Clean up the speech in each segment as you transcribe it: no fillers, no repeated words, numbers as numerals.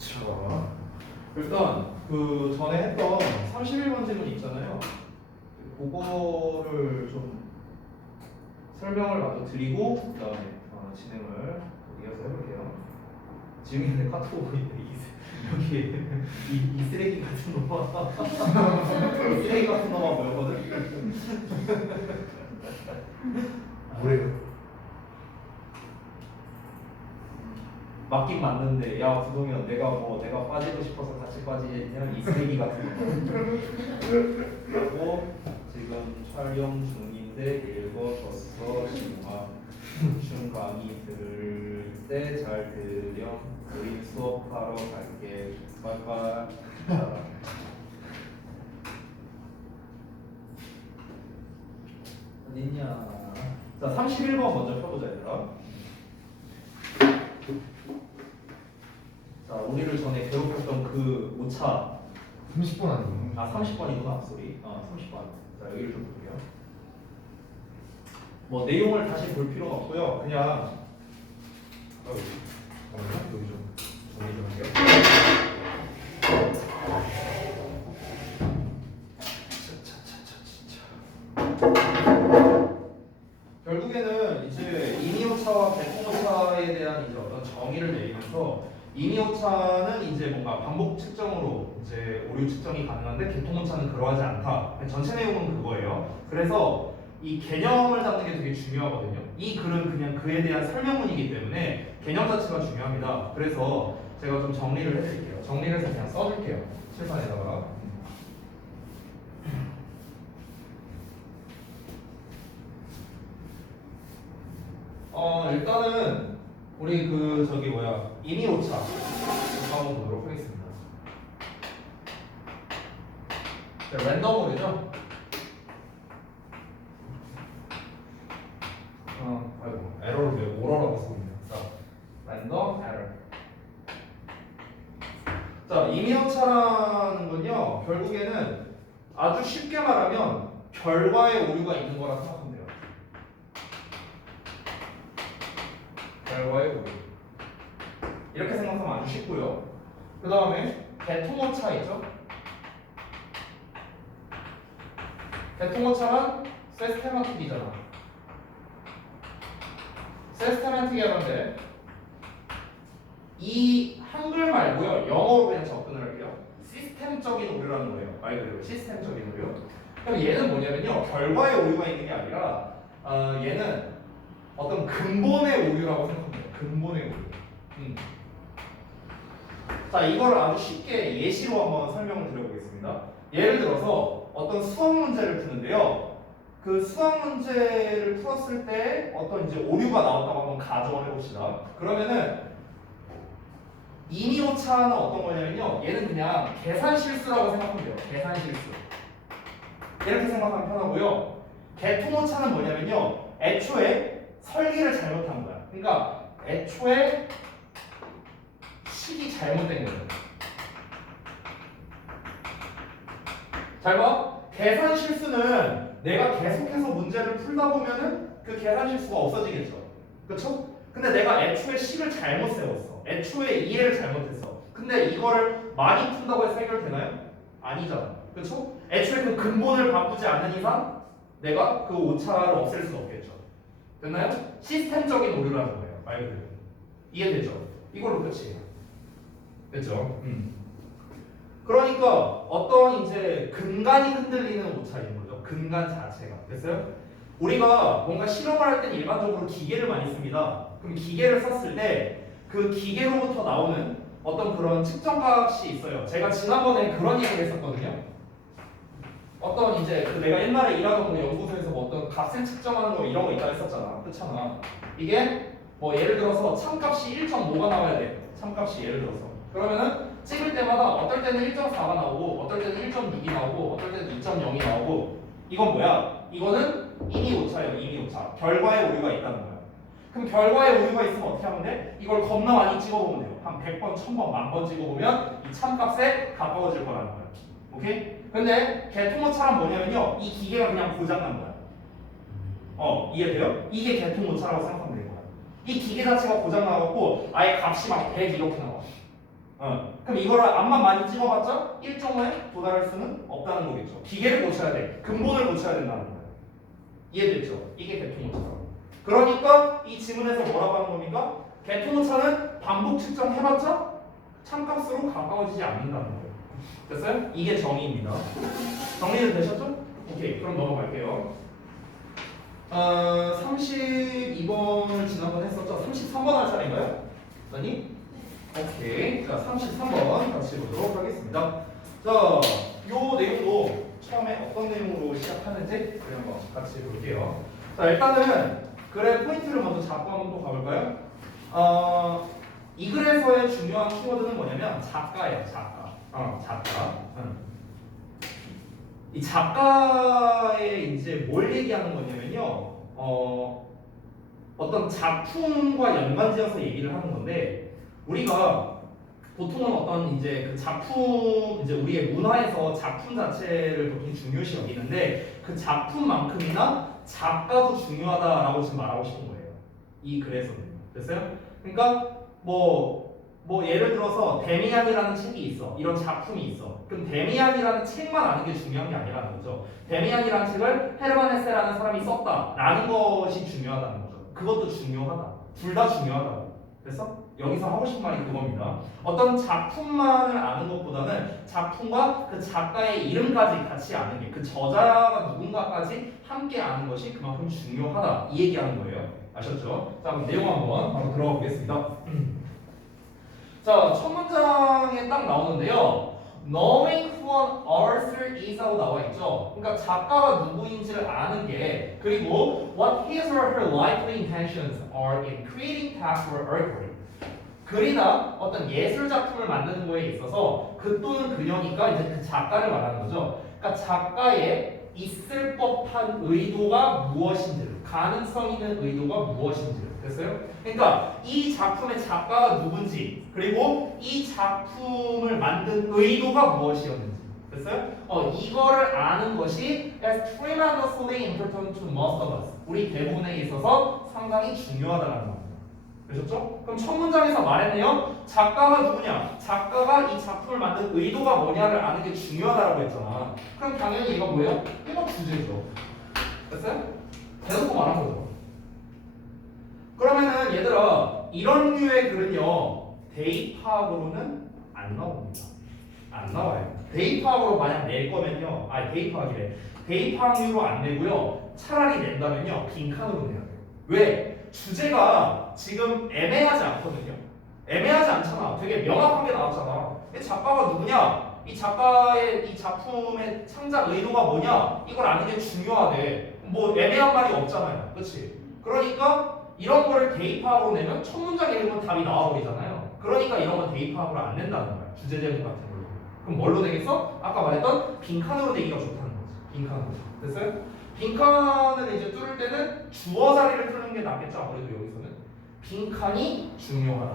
자, 일단 그 전에 했던 31번 질문 있잖아요. 그거를 좀 설명을 먼저 드리고 그다음에 진행을 이어서 해볼게요. 지금이 카톡 오고 있네. 여기 이 쓰레기 같은 놈아. 이 쓰레기 같은 놈아 뭐였거든? 뭐래요? 맞긴 맞는데 야 구동현 내가 빠지고 싶어서 같이 빠지냐 이 쓰레기 같은 거 하고 지금 촬영 중인데 읽어줬어 중 강의 들을 때 잘 들렴 우린 수업하러 갈게 빠이빠이 어딨냐 자 31번 먼저 펴보자 얘들아. 자, 우리를 전에 괴롭혔던 그 오차 30분 아니에요? 30번이구나 쏘리 30번 자 여기를 좀 볼게요. 뭐 내용을 다시 볼 필요는 없고요 그냥 여기 좀 정리 좀 할게요. 결국에는 이제 임의오차와 개통오차에 대한 이제 어떤 정의를 내리면서 임의오차는 이제 뭔가 반복 측정으로 이제 오류 측정이 가능한데 개통오차는 그러하지 않다. 전체 내용은 그거예요. 그래서 이 개념을 잡는 게 되게 중요하거든요. 이 글은 그냥 그에 대한 설명문이기 때문에 개념 자체가 중요합니다. 그래서 제가 좀 정리를 해드릴게요. 정리를 해서 그냥 써줄게요. 칠판에다가. 일단은 우리 그 저기 뭐야 임의오차 한번 보도록 하겠습니다. 자, 랜덤으로죠. 아이고 에러를 왜 오러라고 쓰고 있냐. 자, 랜덤 에러. 자, 임의오차라는 건요 결국에는 아주 쉽게 말하면 결과에 오류가 있는 거라 생각하면 돼요. 결과의 오류 이렇게 생각하면 아주 쉽고요. 그 다음에 대통오차 있죠? 대통오차란 시스테마틱이잖아. 시스테마틱이라는데 이 한글 말고요 영어로 그냥 접근을 할게요. 시스템적인 오류라는 거예요. 말 그대로 시스템적인 오류. 그럼 얘는 뭐냐면요 결과에 오류가 있는 게 아니라 얘는 어떤 근본의 오류라고 생각하면 돼요. 근본의 오류. 자, 이거를 아주 쉽게 예시로 한번 설명을 드려보겠습니다. 예를 들어서 어떤 수학 문제를 푸는데요. 그 수학 문제를 풀었을 때 어떤 이제 오류가 나왔다고 한번 가정을 해봅시다. 그러면은 임의오차는 어떤 거냐면요. 얘는 그냥 계산 실수라고 생각하면 돼요. 계산 실수. 이렇게 생각하면 편하고요. 개통오차는 뭐냐면요. 애초에 설계를 잘못한 거야. 그러니까 애초에 식이 잘못된 거예요. 잘 봐. 계산 실수는 내가 계속해서 문제를 풀다 보면은 그 계산 실수가 없어지겠죠. 그렇죠? 근데 내가 애초에 식을 잘못 세웠어. 애초에 이해를 잘못했어. 근데 이거를 많이 푼다고 해서 해결되나요? 아니잖아. 그렇죠? 애초에 그 근본을 바꾸지 않는 이상 내가 그 오차를 없앨 수는 없겠죠. 됐나요? 시스템적인 오류라는 거예요. 말 그대로. 이해되죠? 이걸로 끝이에요. 됐죠? 그러니까 어떤 이제 근간이 흔들리는 오차인 거죠. 근간 자체가. 됐어요? 우리가 뭔가 실험을 할 때는 일반적으로 기계를 많이 씁니다. 그럼 기계를 썼을 때 그 기계로부터 나오는 어떤 그런 측정값이 있어요. 제가 지난번에 그런 얘기를 했었거든요. 어떤 이제 그 내가 옛날에 일하던 뭐 연구소에서 뭐 어떤 값을 측정하는 거 이런 거 있다 했었잖아. 그렇잖아. 이게 뭐 예를 들어서 참값이 1.5가 나와야 돼. 참값이 예를 들어서. 그러면은 찍을 때마다 어떨 때는 1.4가 나오고 어떨 때는 1.6이 나오고 어떨 때는 2.0이 나오고 이건 뭐야? 이거는 임의오차예요. 임의오차. 결과에 오류가 있다는 거야. 그럼 결과에 오류가 있으면 어떻게 하면 돼? 이걸 겁나 많이 찍어보면 돼요. 한 100번, 1000번, 1000번 찍어보면 이 참값에 가까워질 거라는 거야. 오케이? 근데 개통오차란 뭐냐면요. 이 기계가 그냥 고장난 거야. 이해돼요? 이게 개통오차라고 생각하면 되는 거야. 이 기계 자체가 고장나갖고 아예 값이 막 100 이렇게 나와. 그럼 이거를 앞만 많이 찍어봤자 일정에 도달할 수는 없다는 거겠죠. 기계를 고쳐야 돼. 근본을 고쳐야 된다는 거예요. 이해됐죠? 이게 대통오차라고. 그러니까 이 지문에서 뭐라고 하는 겁니까? 대통오차는 반복 측정해봤자 참값으로 가까워지지 않는다는 거예요. 됐어요? 이게 정의입니다. 정리는 되셨죠? 오케이, 그럼 넘어갈게요. 32번을 지난번 했었죠? 33번 할 차례인가요? 아니? 오케이. 자, 33번 같이 보도록 하겠습니다. 자, 요 내용도 처음에 어떤 내용으로 시작하는지 우리 한번 같이 볼게요. 자, 일단은 글의 포인트를 먼저 잡고 한번 또 가볼까요? 이 글에서의 중요한 키워드는 뭐냐면 작가예요, 작가. 작가. 이 작가의 이제 뭘 얘기하는 거냐면요. 어떤 작품과 연관지어서 얘기를 하는 건데 우리가 보통은 어떤 이제 그 작품 이제 우리의 문화에서 작품 자체를 보통 중요시 여기는데 그 작품만큼이나 작가도 중요하다라고 지금 말하고 싶은 거예요. 이 글에서는. 됐어요? 그러니까 뭐 예를 들어서 데미안이라는 책이 있어. 이런 작품이 있어. 그럼 데미안이라는 책만 아는 게 중요한 게 아니라는 거죠. 데미안이라는 책을 헤르만 헤세라는 사람이 썼다라는 것이 중요하다는 거죠. 그것도 중요하다. 둘 다 중요하다. 그래서 여기서 하고 싶은 말이 그겁니다. 어떤 작품만을 아는 것보다는 작품과 그 작가의 이름까지 같이 아는 게 그 저자가 누군가까지 함께 아는 것이 그만큼 중요하다. 이 얘기하는 거예요. 아셨죠? 자, 그럼 내용 한번 바로 들어가 보겠습니다. 자, 첫 문장에 딱 나오는데요. Knowing who an author is라고 나와 있죠. 그러니까 작가가 누구인지를 아는 게 그리고 what his or her likely intentions are in creating text or artwork. 글이나 어떤 예술 작품을 만드는 거에 있어서 그 또는 그녀니까 이제 그 작가를 말하는 거죠. 그러니까 작가의 있을 법한 의도가 무엇인지를 가능성 있는 의도가 무엇인지를 됐어요? 그러니까 이 작품의 작가가 누군지 그리고 이 작품을 만든 의도가 무엇이었는지 됐어요? 이거를 아는 것이 as tremendously important to most of us 우리 대부분에 있어서 상당히 중요하다는 겁니다. 되셨죠? 그럼 첫 문장에서 말했네요. 작가가 누구냐? 작가가 이 작품을 만든 의도가 뭐냐를 아는 게 중요하다고 했잖아. 그럼 당연히 이거 뭐예요? 이거 주제죠. 됐어요? 대놓고 말한 거죠. 그러면은 얘들아 이런 류의 글은요 대입학으로는 안 나옵니다. 안 나와요. 대입학으로 만약 낼 거면요, 대입학이래. 대입학류로 안 내고요. 차라리 낸다면요 빈칸으로 내야 돼요. 왜? 주제가 지금 애매하지 않거든요. 애매하지 않잖아. 되게 명확한 게 나왔잖아. 이 작가가 누구냐? 이 작가의 이 작품의 창작 의도가 뭐냐? 이걸 아는 게 중요하대. 뭐 애매한 말이 없잖아요. 그렇지? 그러니까 이런 거를 대입학으로 내면 첫 문장 읽으면 답이 나와버리잖아요. 그러니까 이런 건 대입학으로 안 낸다는 거야. 주제 제목 같은 걸로. 그럼 뭘로 내겠어? 아까 말했던 빈칸으로 내기가 좋다는 거지. 빈칸으로. 됐어요? 빈칸을 이제 뚫을 때는 주어 자리를 뚫는 게 낫겠죠. 아무래도 여기서는 빈칸이 중요하다.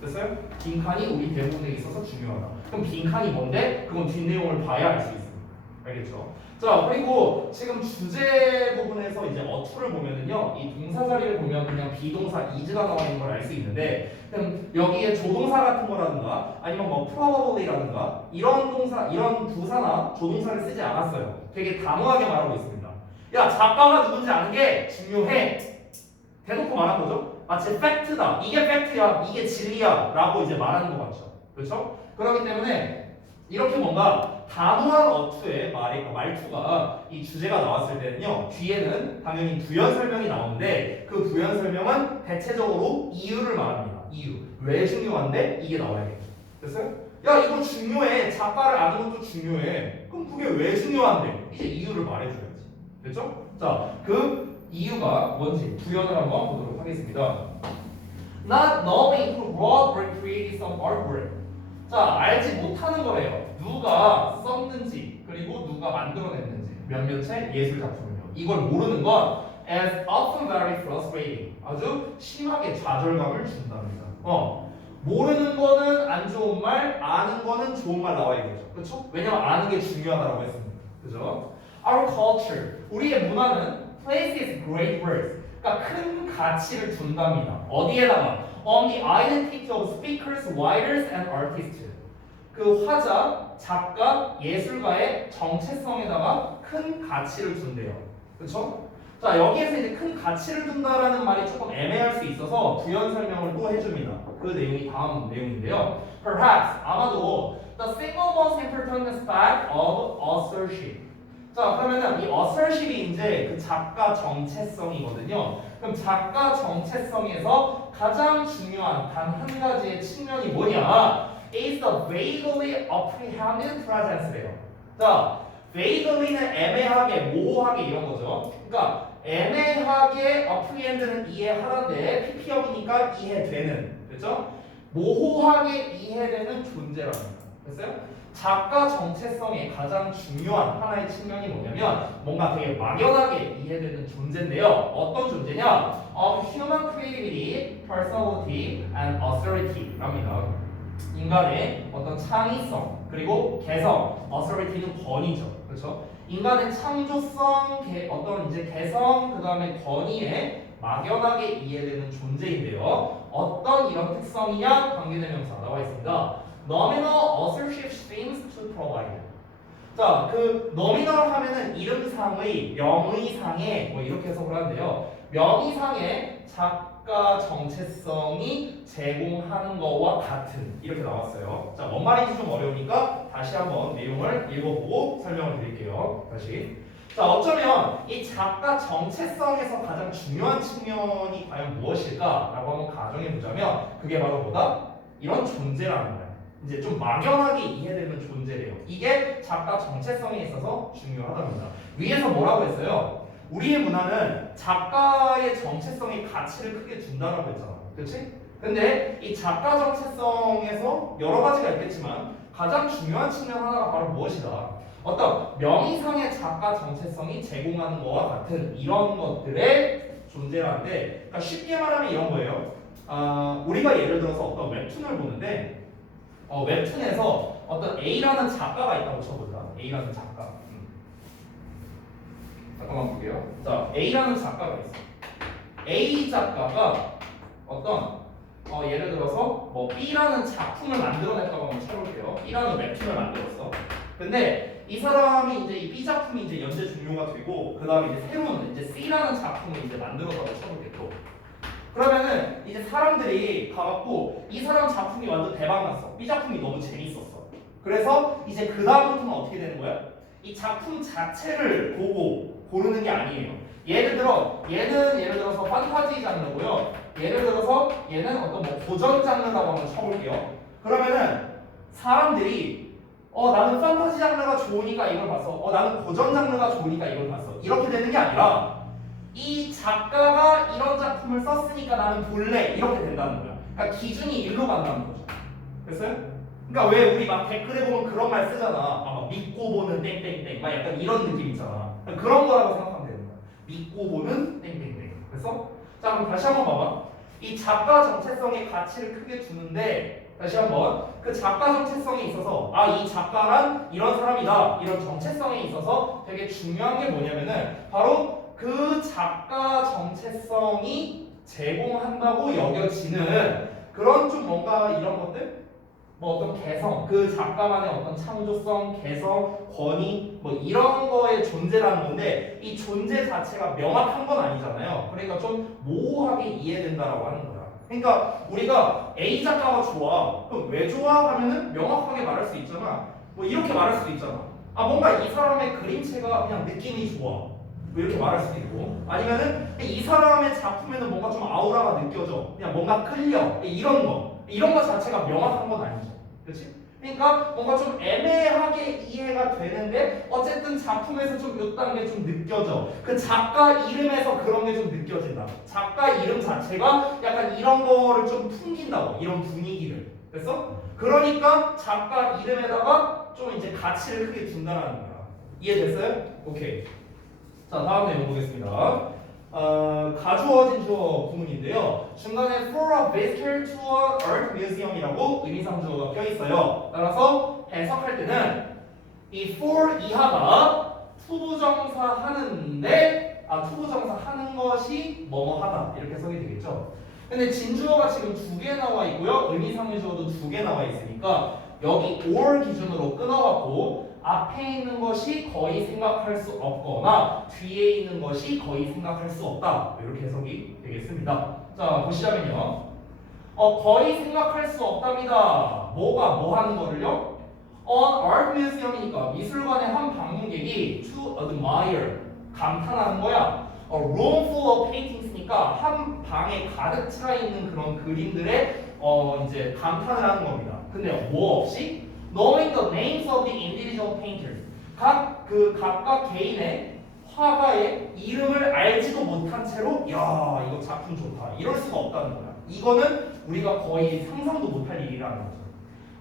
됐어요? 빈칸이 우리 대부분에 있어서 중요하다. 그럼 빈칸이 뭔데? 그건 뒷내용을 봐야 알 수 있습니다. 알겠죠? 자, 그리고 지금 주제 부분에서 이제 어투를 보면은요, 이 동사 자리를 보면 그냥 비동사 is가 나와 있는 걸 알 수 있는데, 그럼 여기에 조동사 같은 거라든가, 아니면 뭐 probably라든가 이런 동사, 이런 부사나 조동사를 쓰지 않았어요. 되게 단호하게 말하고 있습니다. 야, 작가가 누군지 아는 게 중요해. 대놓고 말한 거죠. 마치 팩트다. 이게 팩트야. 이게 진리야. 라고 이제 말하는 것 같죠. 그렇죠? 그렇기 때문에 이렇게 뭔가 단호한 어투의 말투가 이 주제가 나왔을 때는요. 뒤에는 당연히 부연 설명이 나오는데 그 부연 설명은 대체적으로 이유를 말합니다. 이유. 왜 중요한데? 이게 나와야겠죠. 됐어요? 야, 이거 중요해. 작가를 아는 것도 중요해. 그럼 그게 왜 중요한데? 이제 이유를 말해줘야지. 됐죠? 자, 그 이유가 뭔지 부연을 한번 보도록 하겠습니다. Not knowing who wrote or created some artwork. 자, 알지 못하는 거래요. 누가 썼는지 그리고 누가 만들어냈는지 몇몇의 예술 작품을요. 이걸 모르는 건 as often very frustrating. 아주 심하게 좌절감을 준답니다. 모르는 거는 안 좋은 말, 아는 거는 좋은 말 나와 있겠죠. 그렇죠? 왜냐면 아는 게 중요하다고 했습니다. 그죠? Our culture, 우리의 문화는 places great worth, 그러니까 큰 가치를 둔답니다. 어디에다가? on the identity of speakers, writers, and artists. 그 화자, 작가, 예술가의 정체성에다가 큰 가치를 둔대요. 그렇죠? 자, 여기에서 이제 큰 가치를 둔다라는 말이 조금 애매할 수 있어서 부연 설명을 또 해줍니다. 그 내용이 다음 내용인데요. Perhaps, 아마도 the single most important aspect of authorship. 자, 그러면은 이 authorship이 이제 그 작가 정체성이거든요. 그럼 작가 정체성에서 가장 중요한 단 한 가지의 측면이 뭐냐? is the vaguely apprehended presence래요. 자, vaguely는 애매하게, 모호하게 이런 거죠. 그러니까 애매하게 apprehend는 이해하는데 pp형이니까 이해되는, 그렇죠? 모호하게 이해되는 존재랍니다. 됐어요? 작가 정체성의 가장 중요한 하나의 측면이 뭐냐면 뭔가 되게 막연하게 이해되는 존재인데요. 어떤 존재냐? Of human creativity, personality, and authority랍니다. 인간의 어떤 창의성 그리고 개성, authority는 권위죠, 그렇죠? 인간의 창조성, 어떤 이제 개성, 그 다음에 권위에 막연하게 이해되는 존재인데요. 어떤 이런 특성이냐? 관계대명사 나와 있습니다. Nominal authorship seems to provide. 자, 그 nominal 하면은 이름상의, 명의상의 뭐 이렇게 해석을 하는데요. 명의상의 작가 정체성이 제공하는 것과 같은 이렇게 나왔어요. 자, 뭔 말인지 좀 어려우니까 다시 한번 내용을 읽어보고 설명을 드릴게요. 다시. 자, 어쩌면 이 작가 정체성에서 가장 중요한 측면이 과연 무엇일까라고 한번 가정해 보자면 그게 바로 뭐다? 이런 존재라는 거예요. 이제 좀 막연하게 이해되는 존재래요. 이게 작가 정체성에 있어서 중요하답니다. 위에서 뭐라고 했어요? 우리의 문화는 작가의 정체성에 가치를 크게 준다라고 했잖아. 그렇지? 근데 이 작가 정체성에서 여러 가지가 있겠지만 가장 중요한 측면 하나가 바로 무엇이다? 어떤 명의상의 작가 정체성이 제공하는 것과 같은 이런 것들의 존재라는데, 그러니까 쉽게 말하면 이런 거예요. 우리가 예를 들어서 어떤 웹툰을 보는데 웹툰에서 어떤 A라는 작가가 있다고 쳐보자. A라는 작가. 잠깐만 볼게요. 자, A라는 작가가 있어. A 작가가 어떤 예를 들어서 뭐 B라는 작품을 만들어냈다고 한번 쳐볼게요. B라는 웹툰을 만들었어. 근데 이 사람이 이제 이 B 작품이 이제 연재 종료가 되고 그 다음에 이제 새로운 이제 C라는 작품을 이제 만들었다고 쳐볼게요. 그러면은 이제 사람들이 가갖고 이 사람 작품이 완전 대박났어. B 작품이 너무 재밌었어. 그래서 이제 그 다음부터는 어떻게 되는 거야? 이 작품 자체를 보고 고르는 게 아니에요. 예를 들어 얘는 예를 들어서 판타지 장르고요. 예를 들어서 얘는 어떤 뭐 고전 장르라고 한번 쳐볼게요. 그러면은 사람들이 나는 판타지 장르가 좋으니까 이걸 봤어. 나는 고전 장르가 좋으니까 이걸 봤어. 이렇게 되는 게 아니라 이 작가가 이런 작품을 썼으니까 나는 볼래 이렇게 된다는 거야. 그러니까 기준이 일로 간다는 거죠. 됐어요? 그러니까 왜 우리 막 댓글에 보면 그런 말 쓰잖아. 막 믿고 보는 땡땡땡 막 약간 이런 느낌 있잖아. 그런 거라고 생각하면 되는 거야. 믿고 보는 땡땡땡. 됐어? 자, 그럼 다시 한번 봐봐. 이 작가 정체성의 가치를 크게 두는데 다시 한번 그 작가 정체성에 있어서 이 작가란 이런 사람이다 이런 정체성에 있어서 되게 중요한 게 뭐냐면은 바로 그 작가 정체성이 제공한다고 여겨지는 그런 좀 뭔가 이런 것들 뭐 어떤 개성 그 작가만의 어떤 창조성 개성 권위 뭐 이런 거의 존재라는 건데 이 존재 자체가 명확한 건 아니잖아요. 그러니까 좀 모호하게 이해된다라고 하는 거야. 그러니까 우리가 A 작가가 좋아. 그럼 왜 좋아 하면은 명확하게 말할 수 있잖아. 뭐 이렇게 말할 수도 있잖아. 뭔가 이 사람의 그림체가 그냥 느낌이 좋아. 뭐 이렇게 말할 수도 있고 아니면은 이 사람의 작품에는 뭔가 좀 아우라가 느껴져. 그냥 뭔가 끌려. 이런 거 자체가 명확한 건 아니죠. 그렇지? 그러니까 뭔가 좀 애매하게 이해가 되는데 어쨌든 작품에서 좀 요딴 게 좀 느껴져. 그 작가 이름에서 그런 게 좀 느껴진다. 작가 이름 자체가 약간 이런 거를 좀 풍긴다고. 이런 분위기를. 됐어? 그러니까 작가 이름에다가 좀 이제 가치를 크게 둔다는 거야. 이해됐어요? 오케이. 자, 다음 내용 보겠습니다. 가주어진 주어 구문인데요. 중간에 for a visitor to a art museum이라고 의미상주어가 껴있어요. 따라서 해석할 때는 이 for 이하가 투부정사 하는데 투부정사 하는 것이 뭐뭐 하다 이렇게 해석이 되겠죠. 근데 진주어가 지금 2개 나와 있고요. 의미상의주어도 2개 나와 있으니까 여기 or 기준으로 끊어갖고 앞에 있는 것이 거의 생각할 수 없거나 뒤에 있는 것이 거의 생각할 수 없다. 이렇게 해석이 되겠습니다. 자, 보시자면요. 거의 생각할 수 없답니다. 뭐가 뭐 하는 거를요? Art Museum이니까 미술관의 한 방문객이 to admire 감탄하는 거야. Room full of paintings니까 한 방에 가득 차 있는 그런 그림들의 이제 감탄을 하는 겁니다. 근데 뭐 없이 knowing the names of the individual painters 각각 개인의 화가의 이름을 알지도 못한 채로 야 이거 작품 좋다 이럴 수가 없다는 거야. 이거는 우리가 거의 상상도 못할 일이라는 거죠.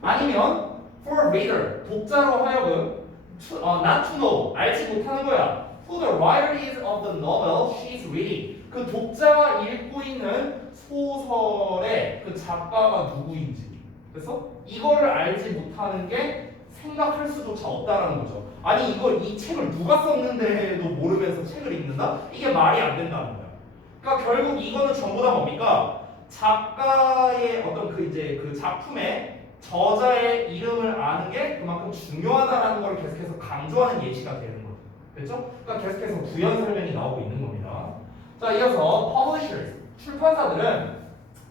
아니면 for reader 독자로 하여금 not to know 알지 못하는 거야. Who the writer is of the novel she's reading. 그 독자가 읽고 있는 소설의 그 작가가 누구인지. 그래서 이거를 알지 못하는 게 생각할 수조차 없다라는 거죠. 아니 이 책을 누가 썼는데도 모르면서 책을 읽는다? 이게 말이 안 된다는 거야. 그러니까 결국 이거는 전부 다 뭡니까? 작가의 어떤 그 작품의 저자의 이름을 아는 게 그만큼 중요하다라는 걸 계속해서 강조하는 예시가 되는 거죠. 그렇죠? 그러니까 계속해서 부연 설명이 나오고 있는 겁니다. 자, 이어서 publishers, 출판사들은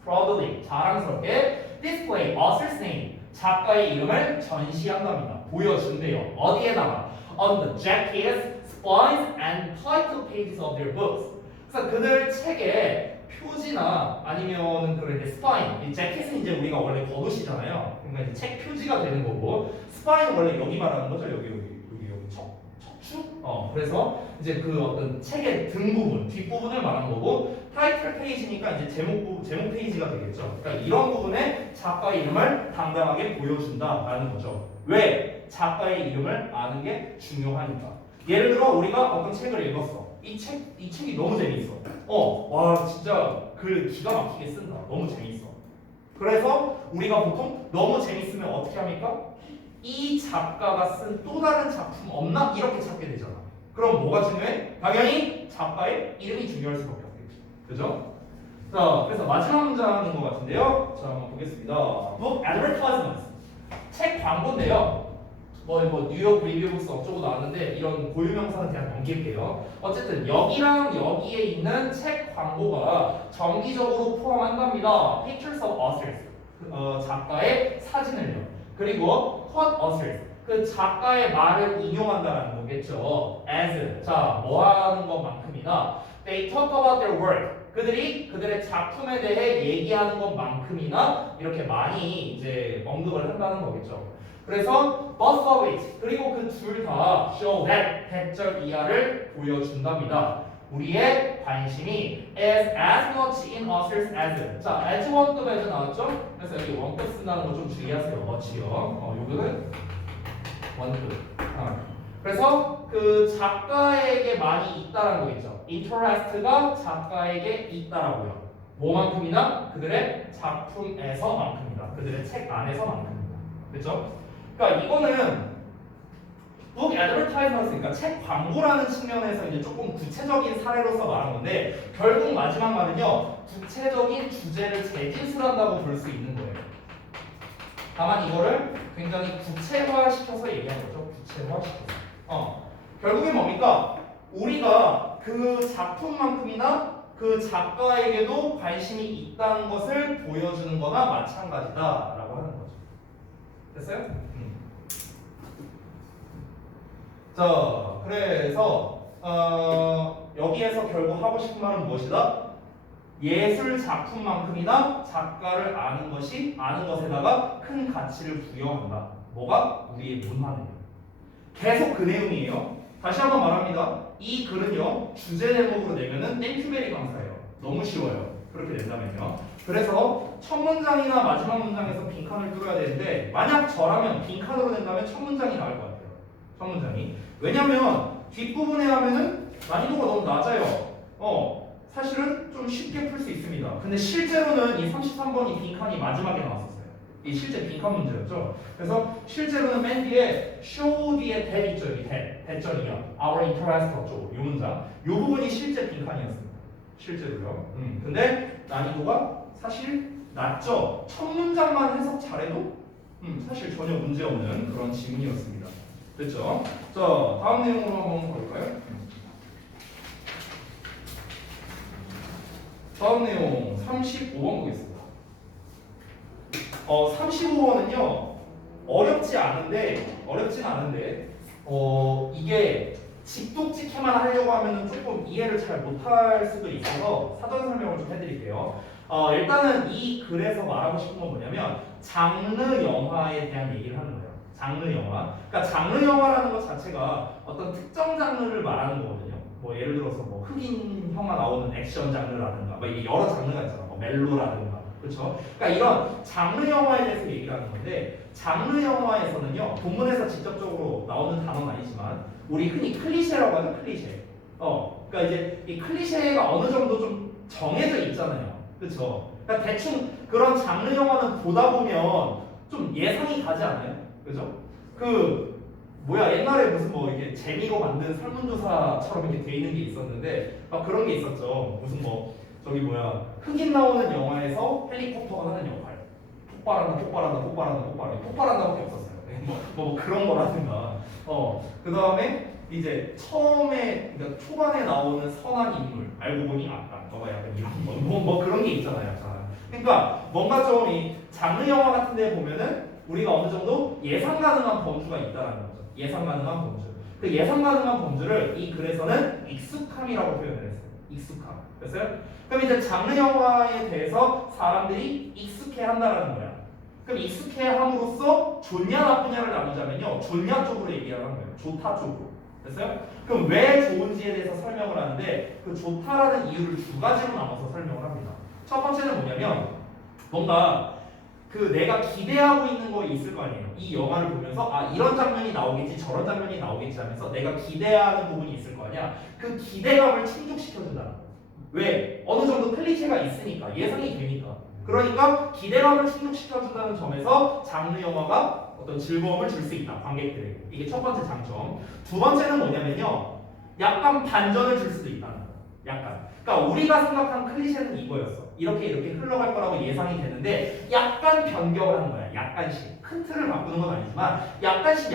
proudly, 자랑스럽게 display author's name, 작가의 이름을 전시한답니다. 보여준대요. 어디에다가? On the jackets, spines, and title pages of their books. 그래서 그들 책에 표지나 아니면 그런 이제 스파인, 이 재킷은 이제 우리가 원래 겉옷이잖아요. 그러니까 이제 책 표지가 되는 거고, 스파인은 원래 여기 말하는 거죠. 여기 척추? 그래서 이제 그 어떤 책의 등 부분, 뒷 부분을 말하는 거고, 타이틀 페이지니까 이제 제목 페이지가 되겠죠. 그러니까 이런 부분에 작가의 이름을 당당하게 보여준다라는 거죠. 왜? 작가의 이름을 아는 게 중요하니까. 예를 들어 우리가 어떤 책을 읽었어. 이 책이 너무 재밌어. 와 진짜 글 기가 막히게 쓴다. 너무 재밌어. 그래서 우리가 보통 너무 재밌으면 어떻게 합니까? 이 작가가 쓴 또 다른 작품 없나? 이렇게 찾게 되잖아. 그럼 뭐가 중요해? 당연히 작가의 이름이 중요할 수밖에 없겠죠. 그죠? 자, 그래서 마지막 문장인 것 같은데요. 자, 한번 보겠습니다. Book advertisements. 책 광고인데요. 뭐 뉴욕 리뷰북스 어쩌고 나왔는데 이런 고유명사는 그냥 넘길게요. 어쨌든 여기랑 여기에 있는 책 광고가 정기적으로 포함한답니다. Pictures of authors, 작가의 사진을요. 그리고 quote authors, 그 작가의 말을 인용한다는 거겠죠. As, 자, 뭐 하는 것만큼이나 they talk about their work. 그들의 작품에 대해 얘기하는 것만큼이나 이렇게 많이 이제 언급을 한다는 거겠죠. 그래서 both of it 그리고 그 둘 다 show that 대절 이하를 보여준답니다. 우리의 관심이 is as much in authors as. 자, as 원급 as 나왔죠? 그래서 여기 원급 쓴다는 거 좀 주의하세요. much요. 요거는 원급. 그래서 그 작가에게 많이 있다라는 거겠죠. interest가 작가에게 있다라고요. 뭐만큼이나 그들의 작품에서만큼이다. 그들의 책 안에서만큼이다. 그렇죠? 그러니까 이거는 book advertisements, 그러니까 책 광고라는 측면에서 이제 조금 구체적인 사례로서 말한 건데 결국 마지막 말은요 구체적인 주제를 재진술한다고 볼 수 있는 거예요. 다만 이거를 굉장히 구체화시켜서 얘기한 거죠. 구체화시켜서. 결국엔 뭡니까? 우리가 그 작품만큼이나 그 작가에게도 관심이 있다는 것을 보여주는 거나 마찬가지다라고 하는 거죠. 됐어요? 자, 그래서 여기에서 결국 하고 싶은 말은 무엇이다? 예술 작품만큼이나 작가를 아는 것에다가 큰 가치를 부여한다. 뭐가? 우리의 문화는요. 계속 그 내용이에요. 다시 한번 말합니다. 이 글은요 주제 제목으로 내면은 땡큐베리 강사예요. 너무 쉬워요. 그렇게 된다면요. 그래서 첫 문장이나 마지막 문장에서 빈칸을 뚫어야 되는데 만약 저라면 빈칸으로 낸다면 첫 문장이 나올 것 같아요. 첫 문장이. 왜냐면 뒷부분에 하면은 난이도가 너무 낮아요. 사실은 좀 쉽게 풀 수 있습니다. 근데 실제로는 이 33번이 빈칸이 마지막에 나왔었어요. 이 실제 빈칸 문제였죠. 그래서 실제로는 맨 뒤에 show 뒤에 that 있죠. 여기 that절이요. our interest 어쩌고 이 문장. 이 부분이 실제 빈칸이었습니다. 실제로요. 근데 난이도가 사실 낮죠. 첫 문장만 해석 잘해도 사실 전혀 문제 없는 그런 지문이었습니다. 됐죠? 자, 다음 내용으로 한번 가볼까요? 다음 내용 35번 보겠습니다. 35번은요 어렵진 않은데 이게 직독직해만 하려고 하면은 조금 이해를 잘 못할 수도 있어서 사전 설명을 좀 해드릴게요. 일단은 이 글에서 말하고 싶은 건 뭐냐면 장르 영화에 대한 얘기를 하는 거예요. 장르 영화. 그러니까 장르 영화라는 것 자체가 어떤 특정 장르를 말하는 거거든요. 뭐 예를 들어서 뭐 흑인 형아 나오는 액션 장르라든가 뭐 이게 여러 장르가 있잖아. 뭐 멜로라든가. 그렇죠? 그러니까 이런 장르 영화에 대해서 얘기를 하는 건데 장르 영화에서는요 본문에서 직접적으로 나오는 단어는 아니지만 우리 흔히 클리셰라고 하죠. 클리셰. 그러니까 이제 이 클리셰가 어느 정도 좀 정해져 있잖아요. 그렇죠? 그러니까 대충 그런 장르 영화는 보다 보면 좀 예상이 가지 않아요? 그죠? 옛날에 무슨 뭐 이게 재미로 만든 설문조사처럼 이렇게 돼 있는 게 있었는데 막 그런 게 있었죠. 무슨 뭐 흑인 나오는 영화에서 헬리콥터가 하는 역할. 폭발한다밖에 없었어요. 뭐 그런 거라든가. 그 다음에 이제 처음에 그러니까 초반에 나오는 선한 인물 알고 보니 약간 이런 뭐 그런 게 있잖아요. 약간. 그러니까 뭔가 좀 이 장르 영화 같은 데 보면은 우리가 어느 정도 예상 가능한 범주가 있다는 거죠. 예상 가능한 범주. 그 예상 가능한 범주를 이 글에서는 익숙함이라고 표현을 했어요. 익숙함. 됐어요? 그럼 이제 장르 영화에 대해서 사람들이 익숙해한다라는 거야. 그럼 익숙해함으로써 좋냐 나쁘냐를 나누자면요, 좋냐 쪽으로 얘기를 하는 거예요. 좋다 쪽으로. 됐어요? 그럼 왜 좋은지에 대해서 설명을 하는데 그 좋다라는 이유를 두 가지로 나눠서 설명을 합니다. 첫 번째는 뭐냐면 뭔가 내가 기대하고 있는 거 있을 거 아니에요. 이 영화를 보면서 이런 장면이 나오겠지 저런 장면이 나오겠지 하면서 내가 기대하는 부분이 있을 거 아니야. 그 기대감을 충족시켜준다. 왜? 어느 정도 클리셰가 있으니까 예상이 되니까. 그러니까 기대감을 충족시켜준다는 점에서 장르 영화가 어떤 즐거움을 줄 수 있다. 관객들에게. 이게 첫 번째 장점. 두 번째는 뭐냐면요. 약간 반전을 줄 수도 있다는 거야. 약간. 그러니까 우리가 생각한 클리셰는 이거였어. 이렇게 흘러갈 거라고 예상이 되는데 약간 변경을 하는 거야. 약간씩. 큰 틀을 바꾸는 건 아니지만 약간씩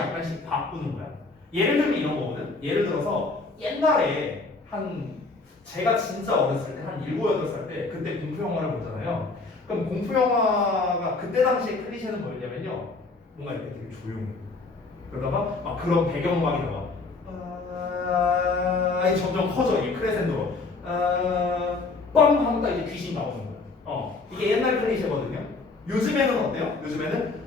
바꾸는 거야. 예를 들면 이런 거거든. 예를 들어서 옛날에 제가 진짜 어렸을 때 한 7, 8살 때 그때 공포 영화를 보잖아요. 그럼 공포 영화가 그때 당시에 클리셰는 뭐였냐면요. 뭔가 이렇게 되게 조용해. 그러다가 막 그런 배경음악이 나와. 점점 커져. 이게 크레센도로. 뻥 하면 딱 이제 귀신이 나오는 거야. 이게 옛날 클리셰거든요. 요즘에는 어때요? 요즘에는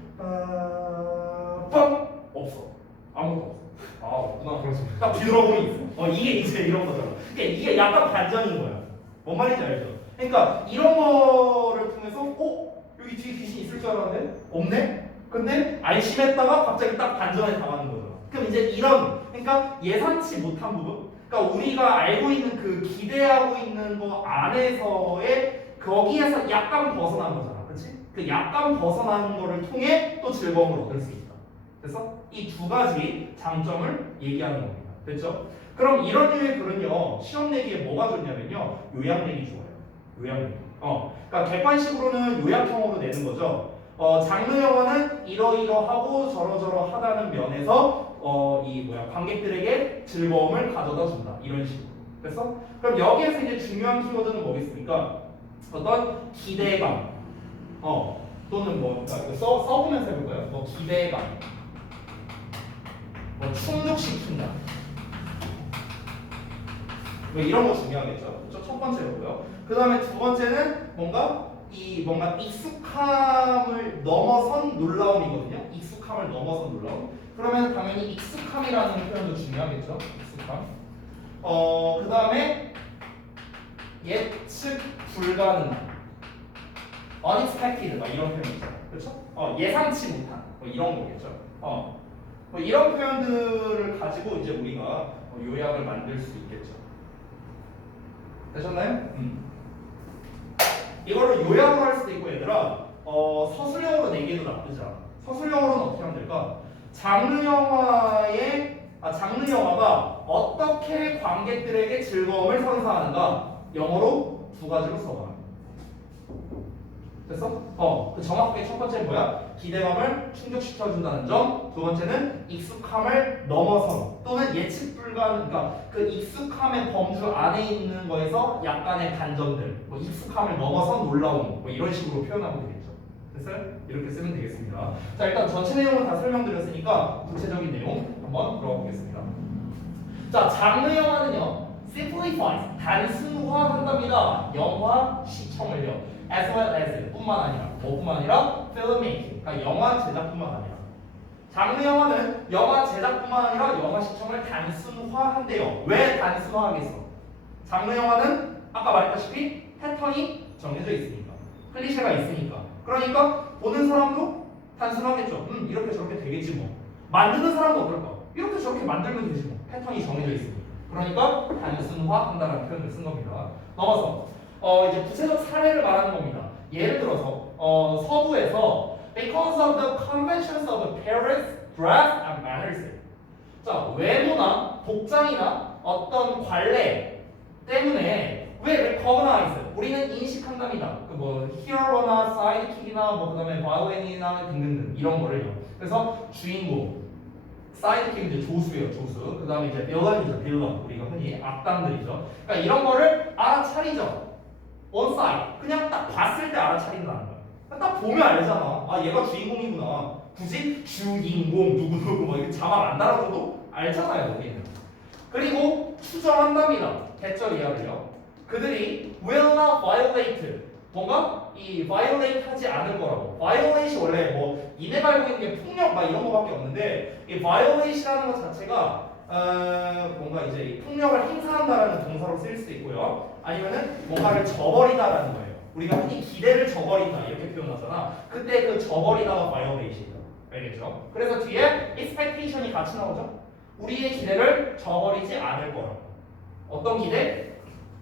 뻥 없어. 아무것도 없어. 없구나. 그렇습니다. 딱 뒤돌아보면 있어. 이게 이제 이런 거잖아. 그러니까 이게 약간 반전인 거야. 뭔 말인지 알죠? 그러니까 이런 거를 통해서 여기 뒤에 귀신 있을 줄 알았는데 없네? 근데 안심했다가 갑자기 딱 반전에 당하는 거잖아. 그럼 이제 그러니까 예상치 못한 부분, 그러니까 우리가 알고 있는 그 기대하고 있는 거 안에서의 거기에서 약간 벗어난 거잖아. 그렇지? 그 약간 벗어나는 거를 통해 또 즐거움을 얻을 수 있다. 그래서 이 두 가지 장점을 얘기하는 겁니다. 됐죠? 그럼 이런 류의 글은요, 시험 내기에 뭐가 좋냐면요, 요약 내기 좋아요. 요약 내기. 그러니까 객관식으로는 요약형으로 내는 거죠. 장르 영화는 이러이러하고 저러저러하다는 면에서 관객들에게 즐거움을 가져다 준다. 이런 식으로. 됐어? 그럼 여기에서 이제 중요한 키워드는 뭐겠습니까? 어떤 기대감. 또는 그러니까 이거 써보면서 해볼까요? 기대감. 충족시킨다. 이런 거 중요하겠죠. 그렇죠? 첫 번째로고요. 그 다음에 두 번째는 뭔가 익숙함을 넘어선 놀라움이거든요. 익숙함을 넘어선 놀라움. 그러면 당연히 익숙함이라는 표현도 중요하겠죠. 익숙함. 그 다음에 예측 불가능한. unexpected 이런 표현 있잖아요. 그렇죠? 예상치 못한 이런 거겠죠. 이런 표현들을 가지고 이제 우리가 요약을 만들 수 있겠죠. 되셨나요? 이거를 요약을 할 수도 있고 얘들아 서술형으로 내기도 나쁘지 않아. 서술형으로는 어떻게 하면 될까? 장르 영화가 어떻게 관객들에게 즐거움을 선사하는가 영어로 두 가지로 써봐. 됐어? 그 정확하게 첫 번째는 뭐야? 기대감을 충족시켜준다는 점. 두 번째는 익숙함을 넘어선 또는 예측 불가능, 그러니까 그 익숙함의 범주 안에 있는 거에서 약간의 반전들, 뭐 익숙함을 넘어선 놀라움, 뭐 이런 식으로 표현하면 되겠죠. 됐어요? 이렇게 쓰면 되겠습니다. 자, 일단 전체 내용을 다 설명드렸으니까 구체적인 내용 한번 들어가 보겠습니다. 자, 장르 영화는요, simplifies, 단순화한답니다. 영화 시청을요. as well as 뿐만 아니라 뭐뿐만 아니라 filmmaking, 그러니까 영화 제작뿐만 아니라 장르 영화는 영화 제작뿐만 아니라 영화 시청을 단순화한대요. 왜 단순화하겠어? 장르 영화는 아까 말했다시피 패턴이 정해져 있으니까, 클리셰가 있으니까. 그러니까 보는 사람도 단순하겠죠. 이렇게 저렇게 되겠지 뭐. 만드는 사람도 어떨까? 이렇게 저렇게 만들면 되지 뭐. 패턴이 정해져 있으니까. 그러니까 단순화한다라는 표현을 쓴 겁니다. 넘어서 이제 구체적 사례를 말하는 겁니다. 예를 들어서 서부에서 because of the conventions of appearance, dress, and manners. 자, 외모나 복장이나 어떤 관례 때문에 왜 recognize? 우리는 인식한답니다. 그 뭐 히어로나 사이드킥이나 뭐 그다음에 바이올린이나 등등등 이런 거를요. 그래서 주인공 사이드킥 이제 조수예요, 조수. 그다음에 이제 빌런이죠, 빌런. 우리가 흔히 악당들이죠. 그러니까 이런 거를 알아차리죠. 원사이드. 그냥 딱 봤을 때 알아차린다는 거야. 딱 보면 알잖아. 아, 얘가 주인공이구나. 굳이 주인공 누구누구 뭐 이렇게 자막 안 달아줘도 알잖아요, 여기는. 그리고 추정한답니다. 대절 이하를요. 그들이 will not violate. 뭔가 이 violate 하지 않을 거라고. violate이 원래 뭐 이내 알고 있는 게 폭력 막 이런 거밖에 없는데 이 violate이라는 것 자체가 뭔가 이제 이 폭력을 행사한다라는 동사로 쓰일 수도 있고요. 아니면은 뭔가를 저버리다라는 거예요. 우리가 흔히 기대를 저버린다 이렇게 표현하잖아. 그때 그 저버리다가 violate이다. 알겠죠? 그래서 뒤에 expectation이 같이 나오죠. 우리의 기대를 저버리지 않을 거라고. 어떤 기대?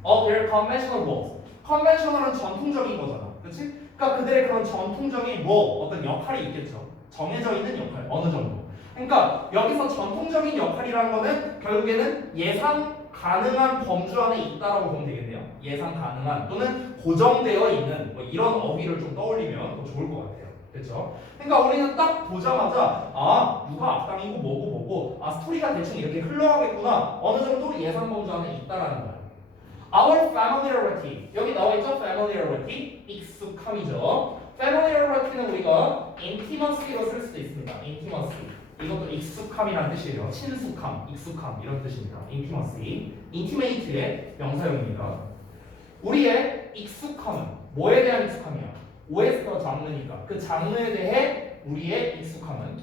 of their conventional roles. 컨벤셔널은 전통적인 거잖아. 그렇지? 그러니까 그들의 그런 전통적인 뭐 어떤 역할이 있겠죠. 정해져 있는 역할 어느 정도. 그러니까 여기서 전통적인 역할이라는 거는 결국에는 예상 가능한 범주 안에 있다라고 보면 되겠네요. 예상 가능한 또는 고정되어 있는 뭐 이런 어휘를 좀 떠올리면 더 좋을 것 같아요. 그렇죠? 그러니까 우리는 딱 보자마자 아 누가 악당이고 뭐고 아 스토리가 대충 이렇게 흘러가겠구나 어느 정도 예상 범주 안에 있다라는 거야. Our familiarity. 여기 나와있죠? familiarity. 익숙함이죠. familiarity는 우리가 intimacy로 쓸 수도 있습니다. intimacy. 이것도 익숙함이라는 뜻이에요. 친숙함, 익숙함 이런 뜻입니다. intimacy. intimate의 명사형입니다. 우리의 익숙함은 뭐에 대한 익숙함이야? OS가 장르니까 그 장르에 대해 우리의 익숙함은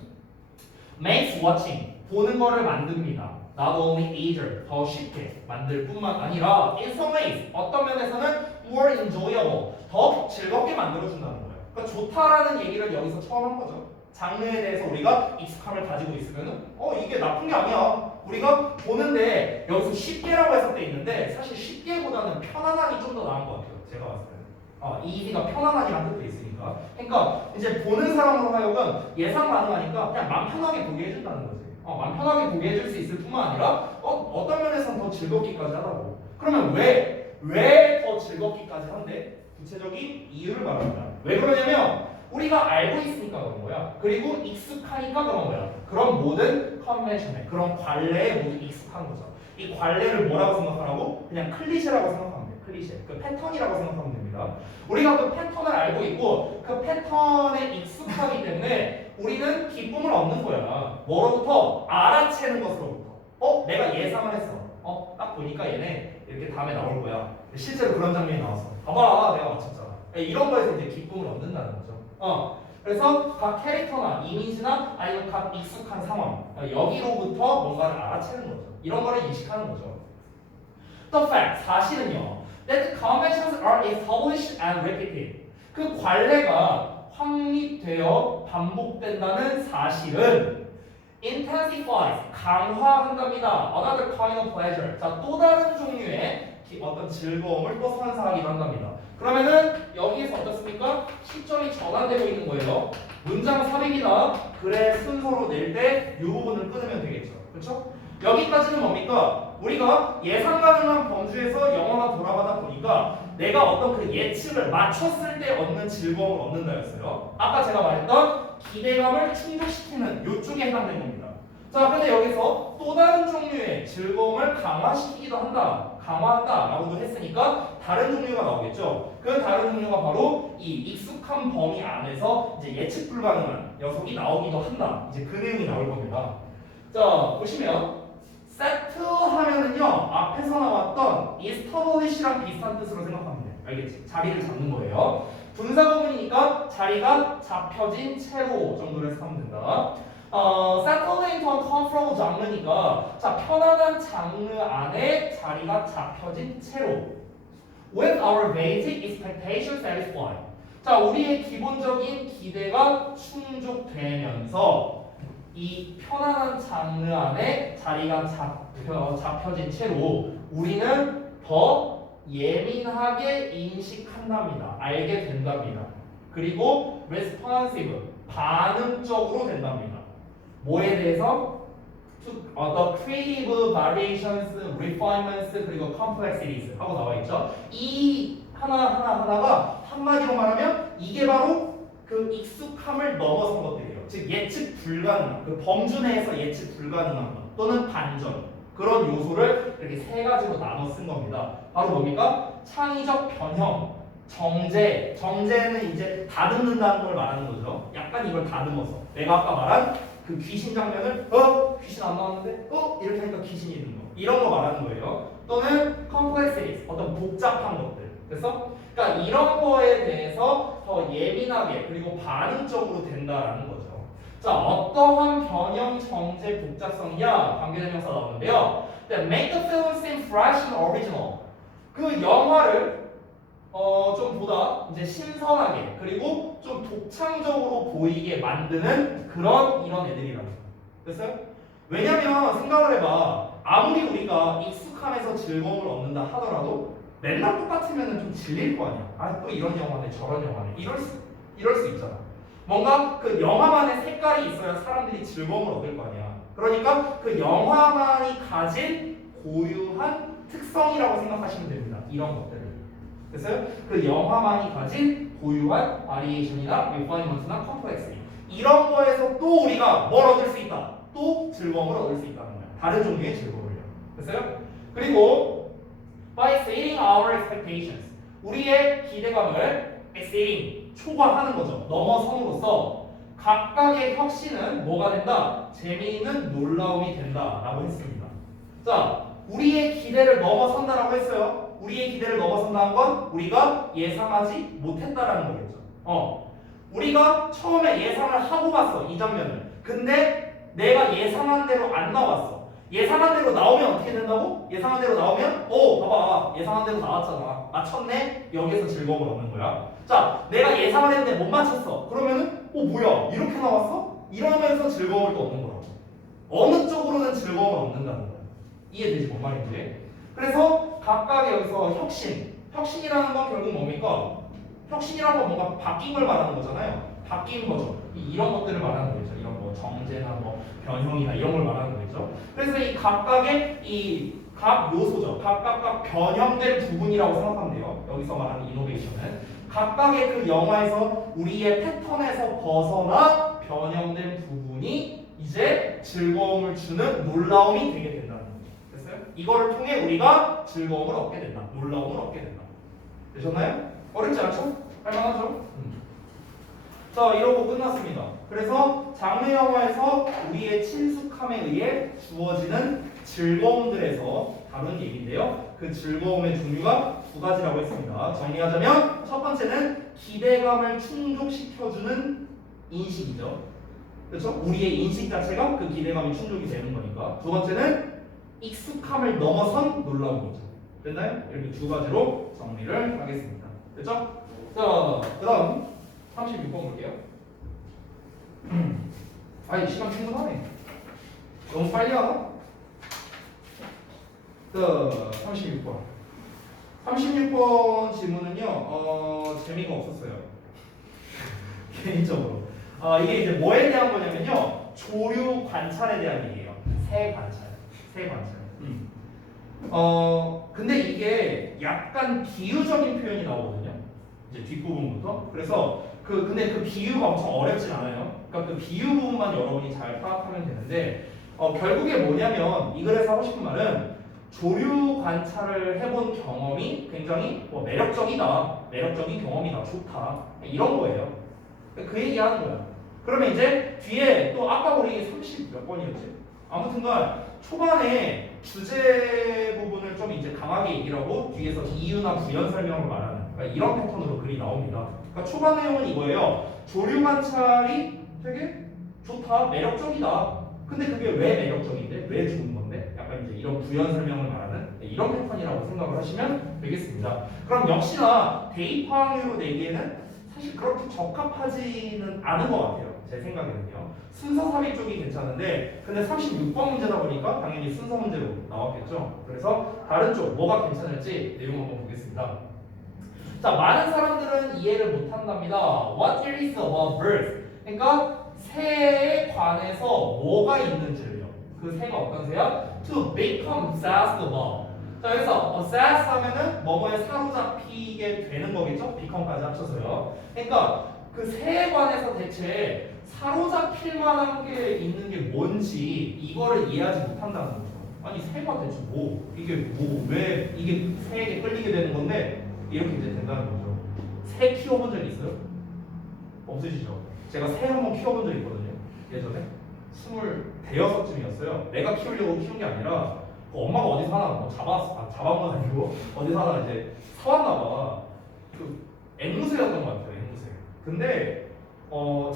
makes watching. 보는 거를 만듭니다. Not only easier, 더 쉽게 만들 뿐만 아니라 in some ways, 어떤 면에서는 more enjoyable, 더 즐겁게 만들어준다는 거예요. 그러니까 좋다라는 얘기를 여기서 처음 한 거죠. 장르에 대해서 우리가 익숙함을 가지고 있으면은 이게 나쁜 게 아니야. 우리가 보는데 여기서 쉽게라고 해서 돼 있는데 사실 쉽게보다는 편안함이 좀 더 나은 것 같아요. 제가 봤을 때는. easy가 편안함이라는 뜻도 있으니까. 그러니까 이제 보는 사람으로 하여금 예상 가능하니까 그냥 마음 편하게 보게 해준다는 거지. 마음 편하게 보게 해줄 수 있을 뿐만 아니라 어떤 면에서는 더 즐겁기까지 하라고. 그러면 왜 더 즐겁기까지 한대? 구체적인 이유를 말합니다. 왜 그러냐면 우리가 알고 있으니까 그런 거야. 그리고 익숙하니까 그런 거야. 그런 모든 컨벤션에 그런 관례에 모두 익숙한 거죠. 이 관례를 뭐라고 생각하라고? 그냥 클리셰라고 생각하면 돼. 클리셰. 그 패턴이라고 생각하면 됩니다. 우리가 그 패턴을 알고 있고 그 패턴에 익숙하기 때문에 우리는 기쁨을 얻는 거야. 뭐로부터? 알아채는 것으로부터. 내가 예상을 했어. 딱 보니까 얘네 이렇게 다음에 나올 거야. 실제로 그런 장면이 나왔어. 봐봐, 내가 맞췄잖아. 이런 거에서 이제 기쁨을 얻는다는 거죠. 그래서 각 캐릭터나 이미지나 아니면 각 익숙한 상황 여기로부터 뭔가를 알아채는 거죠. 이런 거를 인식하는 거죠. The fact, 사실은요. That conventions are established and repeated. 그 관례가 확립되어 반복된다는 사실은 intensifies, 강화한답니다. Another kind of pleasure. 자, 또 다른 종류의 어떤 즐거움을 또 선사하기도 한답니다. 그러면은 여기에서 어떻습니까? 시점이 전환되고 있는 거예요. 문장 삽입이나 글의 순서로 낼 때 이 부분을 끊으면 되겠죠. 그렇죠? 여기까지는 뭡니까? 우리가 예상 가능한 범주에서 영화가 돌아가다 보니까 내가 어떤 그 예측을 맞췄을 때 얻는 즐거움을 얻는다였어요. 아까 제가 말했던 기대감을 충족시키는 요쪽에 해당되는 겁니다. 자, 근데 여기서 또 다른 종류의 즐거움을 강화시키기도 한다, 강화한다라고도 했으니까 다른 종류가 나오겠죠. 그 다른 종류가 바로 이 익숙한 범위 안에서 이제 예측 불가능한 녀석이 나오기도 한다. 이제 그 내용이 나올 겁니다. 자, 보시면 세트 하면은요 앞에서 나왔던 establish랑 비슷한 뜻으로 생각하면 돼요. 알겠지? 자리를 잡는 거예요. 분사구문이니까 자리가 잡혀진 채로 정도로 해석하면 된다. settle into a comfortable 장르니까 자 편안한 장르 안에 자리가 잡혀진 채로 with our basic expectations satisfied. 자 우리의 기본적인 기대가 충족되면서 이 편안한 장르 안에 자리가 잡혀진 채로 우리는 더 예민하게 인식한답니다. 알게 된답니다. 그리고 responsive, 반응적으로 된답니다. 뭐에 대해서? The creative variations, refinements, 그리고 complexities 하고 나와 있죠. 이 하나가 한마디로 말하면 이게 바로 그 익숙함을 넘어선 것들이에요. 즉 예측 불가능한, 그 범주 내에서 예측 불가능한 것 또는 반전 그런 요소를 이렇게 세 가지로 나눠 쓴 겁니다. 바로 뭡니까? 창의적 변형, 정제는 이제 다듬는다는 걸 말하는 거죠. 약간 이걸 다듬어서 내가 아까 말한 그 귀신 장면을 귀신 안 나왔는데 이렇게 하니까 귀신이 있는 거 이런 거 말하는 거예요. 또는 complexities, 어떤 복잡한 것들. 그래서 그러니까 이런 거에 대해서 더 예민하게 그리고 반응적으로 된다라는 거죠. 자, 어떠한 변형, 정제, 복잡성이야 관계대명사 나오는데요. Make the film seem fresh and original. 그 영화를 좀 보다 이제 신선하게 그리고 좀 독창적으로 보이게 만드는 이런 애들이라는 거예요. 됐어요? 왜냐면 생각을 해봐. 아무리 우리가 익숙함에서 즐거움을 얻는다 하더라도 맨날 똑같으면 좀 질릴 거 아니야. 아, 또 이런 영화네 저런 영화네 이럴 수 있잖아. 뭔가 그 영화만의 색깔이 있어야 사람들이 즐거움을 얻을 거 아니야. 그러니까 그 영화만이 가진 고유한 특성이라고 생각하시면 됩니다. 이런 것들을. 됐어요? 그 영화만이 가진 고유한 바리에이션이나 리파이먼트나 컴플렉스 이런 거에서 또 우리가 뭘 얻을 수 있다. 또 즐거움을 얻을 수 있다는 거야. 다른 종류의 즐거움을요. 됐어요? 그리고 by exceeding our expectations 우리의 기대감을 exceeding 초과하는 거죠. 넘어섬으로써 각각의 혁신은 뭐가 된다? 재미있는 놀라움이 된다라고 했습니다. 자, 우리의 기대를 넘어선다라고 했어요. 우리의 기대를 넘어선다는 건 우리가 예상하지 못했다라는 거겠죠. 우리가 처음에 예상을 하고 봤어 이 장면을. 근데 내가 예상한 대로 안 나왔어. 예상한 대로 나오면 어떻게 된다고? 예상한 대로 나오면 봐봐 예상한 대로 나왔잖아. 맞췄네? 여기서 즐거움을 얻는 거야. 자, 내가 예상을 했는데 못 맞췄어. 그러면은 뭐야 이렇게 나왔어? 이러면서 즐거움을 또 얻는 거라고. 어느 쪽으로는 즐거움을 얻는다는 거야. 이해되지 뭔 말인지? 그래서 각각의 여기서 혁신이라는 건 결국 뭡니까? 혁신이라는 건 뭔가 바뀐 걸 말하는 거잖아요. 바뀐 거죠. 이런 것들을 말하는 거죠. 이런 거 정제나 뭐 변형이나 이런 걸 말하는 거죠. 그래서 이 각각의 이 각 요소죠. 각각 변형된 부분이라고 생각하면 돼요. 여기서 말하는 이노베이션은 각각의 그 영화에서 우리의 패턴에서 벗어나 변형된 부분이 이제 즐거움을 주는 놀라움이 되게 된다는 거죠. 됐어요? 이거를 통해 우리가 즐거움을 얻게 된다. 놀라움을 얻게 된다. 되셨나요? 어렵지 않죠? 할만하죠? 자, 이러고 끝났습니다. 그래서 장르 영화에서 우리의 친숙함에 의해 주어지는 즐거움들에서 다룬 얘기인데요. 그 즐거움의 종류가 두 가지라고 했습니다. 정리하자면 첫 번째는 기대감을 충족시켜주는 인식이죠. 그렇죠? 우리의 인식 자체가 그 기대감이 충족이 되는 거니까. 두 번째는 익숙함을 넘어선 놀라움이죠. 됐나요? 이렇게 두 가지로 정리를 하겠습니다. 됐죠? 자, 그 다음 36번 볼게요. 아이 시간 충분하네. 너무 빨리 하나? 36번. 36번 질문은요. 재미가 없었어요. 개인적으로. 이게 이제 뭐에 대한 거냐면요. 조류 관찰에 대한 얘기예요. 새 관찰. 근데 이게 약간 비유적인 표현이 나오거든요. 이제 뒷부분부터. 그래서 근데 그 비유가 엄청 어렵진 않아요. 그러니까 그 비유 부분만 여러분이 잘 파악하면 되는데, 결국에 뭐냐면 이 글에서 하고 싶은 말은 조류 관찰을 해본 경험이 굉장히 매력적인 경험이다, 좋다, 이런 거예요. 그 얘기하는 거야. 그러면 이제 뒤에 또 아까 우리 30 몇 번이었지? 아무튼간 초반에 주제 부분을 좀 이제 강하게 얘기를 하고 뒤에서 이유나 부연 설명을 말하는, 그러니까 이런 패턴으로 글이 나옵니다. 그러니까 초반 내용은 이거예요. 조류 관찰이 되게 좋다, 매력적이다. 근데 그게 왜 매력적인데? 왜 좋은 건데? 약간 이제 이런 부연 설명을 말하는 이런 패턴이라고 생각을 하시면 되겠습니다. 그럼 역시나 대입항으로 내기에는 사실 그렇게 적합하지는 않은 것 같아요. 제 생각에는요. 순서 삽입 쪽이 괜찮은데, 근데 36번 문제다 보니까 당연히 순서 문제로 나왔겠죠. 그래서 다른 쪽 뭐가 괜찮을지 내용 한번 보겠습니다. 자, 많은 사람들은 이해를 못한답니다. What is a bird? 그러니까 새에 관해서 뭐가 있는지를요. 그 새가 어떤 새야? To become obsessed about. 자, 그래서 obsess 하면은 뭐뭐에 사로잡히게 되는 거겠죠? become까지 합쳐서요. 그러니까 그 새에 관해서 대체 사로잡힐 만한 게 있는 게 뭔지 이거를 이해하지 못한다는 거죠. 아니 새가 대체 왜 이게 새에게 끌리게 되는 건데 이렇게 이제 된다는 거죠. 새 키워본 적 있어요? 없으시죠? 제가 새 한번 키워본 적 있거든요. 예전에 26쯤이었어요. 내가 키우려고 키운 게 아니라 엄마가 어디서 하나 잡아온 건 아니고 어디서 하나 이제 사왔나 봐. 그 앵무새였던 것 같아요. 앵무새. 근데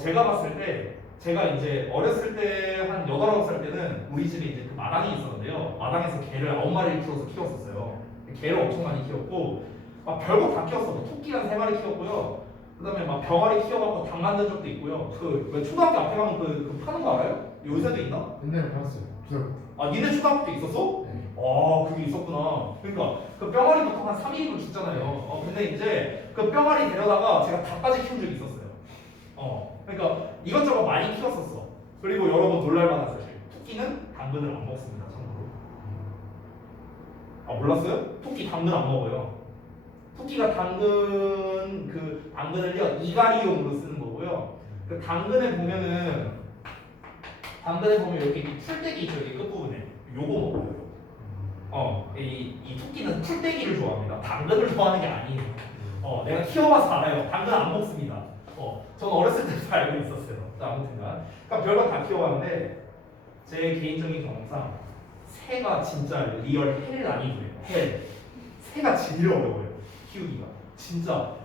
제가 봤을 때 제가 이제 어렸을 때 한 8, 9살 때는 우리 집에 이제 그 마당이 있었는데요. 마당에서 개를 9마리를 키웠었어요. 개를 엄청 많이 키웠고 막 별거 다 키웠어. 뭐 토끼 한 3마리 키웠고요. 그다음에 막 병아리 키워갖고 닭 만든 적도 있고요. 왜 초등학교 앞에 가면 그 파는 거 알아요? 요새도 있나? 옛날에 봤어요. 아, 니네 초등학교 때 있었어? 네. 아, 그게 있었구나. 그러니까 그 병아리 보통 한 3일이면 죽잖아요. 근데 이제 그 병아리 데려다가 제가 닭까지 키운 적이 있었어요. 그러니까 이것저것 많이 키웠었어. 그리고 여러분 놀랄만한 사실. 토끼는 당근을 안 먹습니다. 참고로. 아, 몰랐어요? 토끼 당근 안 먹어요. 토끼가 당근을요 이갈이용으로 쓰는 거고요. 그 당근에 보면 이렇게 풀떼기 있죠, 여기 끝부분에. 요거 먹어요. 이 토끼는 풀떼기를 좋아합니다. 당근을 좋아하는 게 아니에요. 내가 키워봐서 알아요. 당근 안 먹습니다. 저는 어렸을 때부터 알고 있었어요. 아무튼간. 그러니까 별거 다 키워봤는데 제 개인적인 경험상 새가 진짜 리얼 헬 난이도예요. 헬. 새가 제일 어려워요. 키우기가. 진짜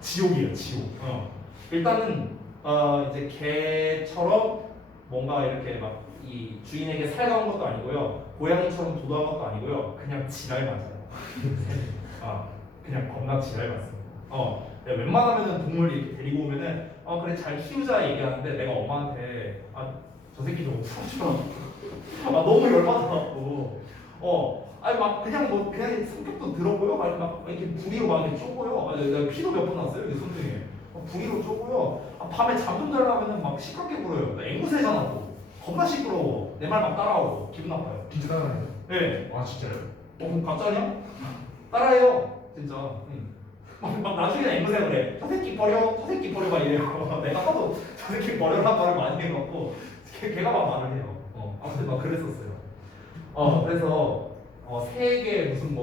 지옥이에요, 지옥. 일단은 이제 개처럼 뭔가 이렇게 막 이 주인에게 살가운 것도 아니고요, 고양이처럼 도도한 것도 아니고요, 그냥 지랄 맞아요. 그냥 겁나 지랄 맞습니다. 내가 웬만하면은 동물 이렇게 데리고 오면은 그래 잘 키우자 얘기하는데 내가 엄마한테 저 새끼 좀 풀어줘. 너무 열받아갖고 아니 막 그냥 성격도 더럽고요, 막 이렇게 부리로 막 이렇게 쪼고요. 내가 피도 몇 번 났어요, 내 손등에. 부리로 쪼고요. 밤에 잠 좀 자려면은 막 시끄럽게 굴어요. 앵무새잖아 또. 겁나 시끄러워. 내 말 막 따라오고 기분 나빠요. 진짜 따라해요? 네. 와 진짜요? 그럼 가짜냐? 따라해요, 진짜. 막 나중에 앵무새가 그래. 저 새끼 버려 막 이래요. 내가 하도 저 새끼 버려란 말을 많이 해갖고 걔가 막 말을 해요. 아무튼 막 그랬었어요. 그래서 새에게 무슨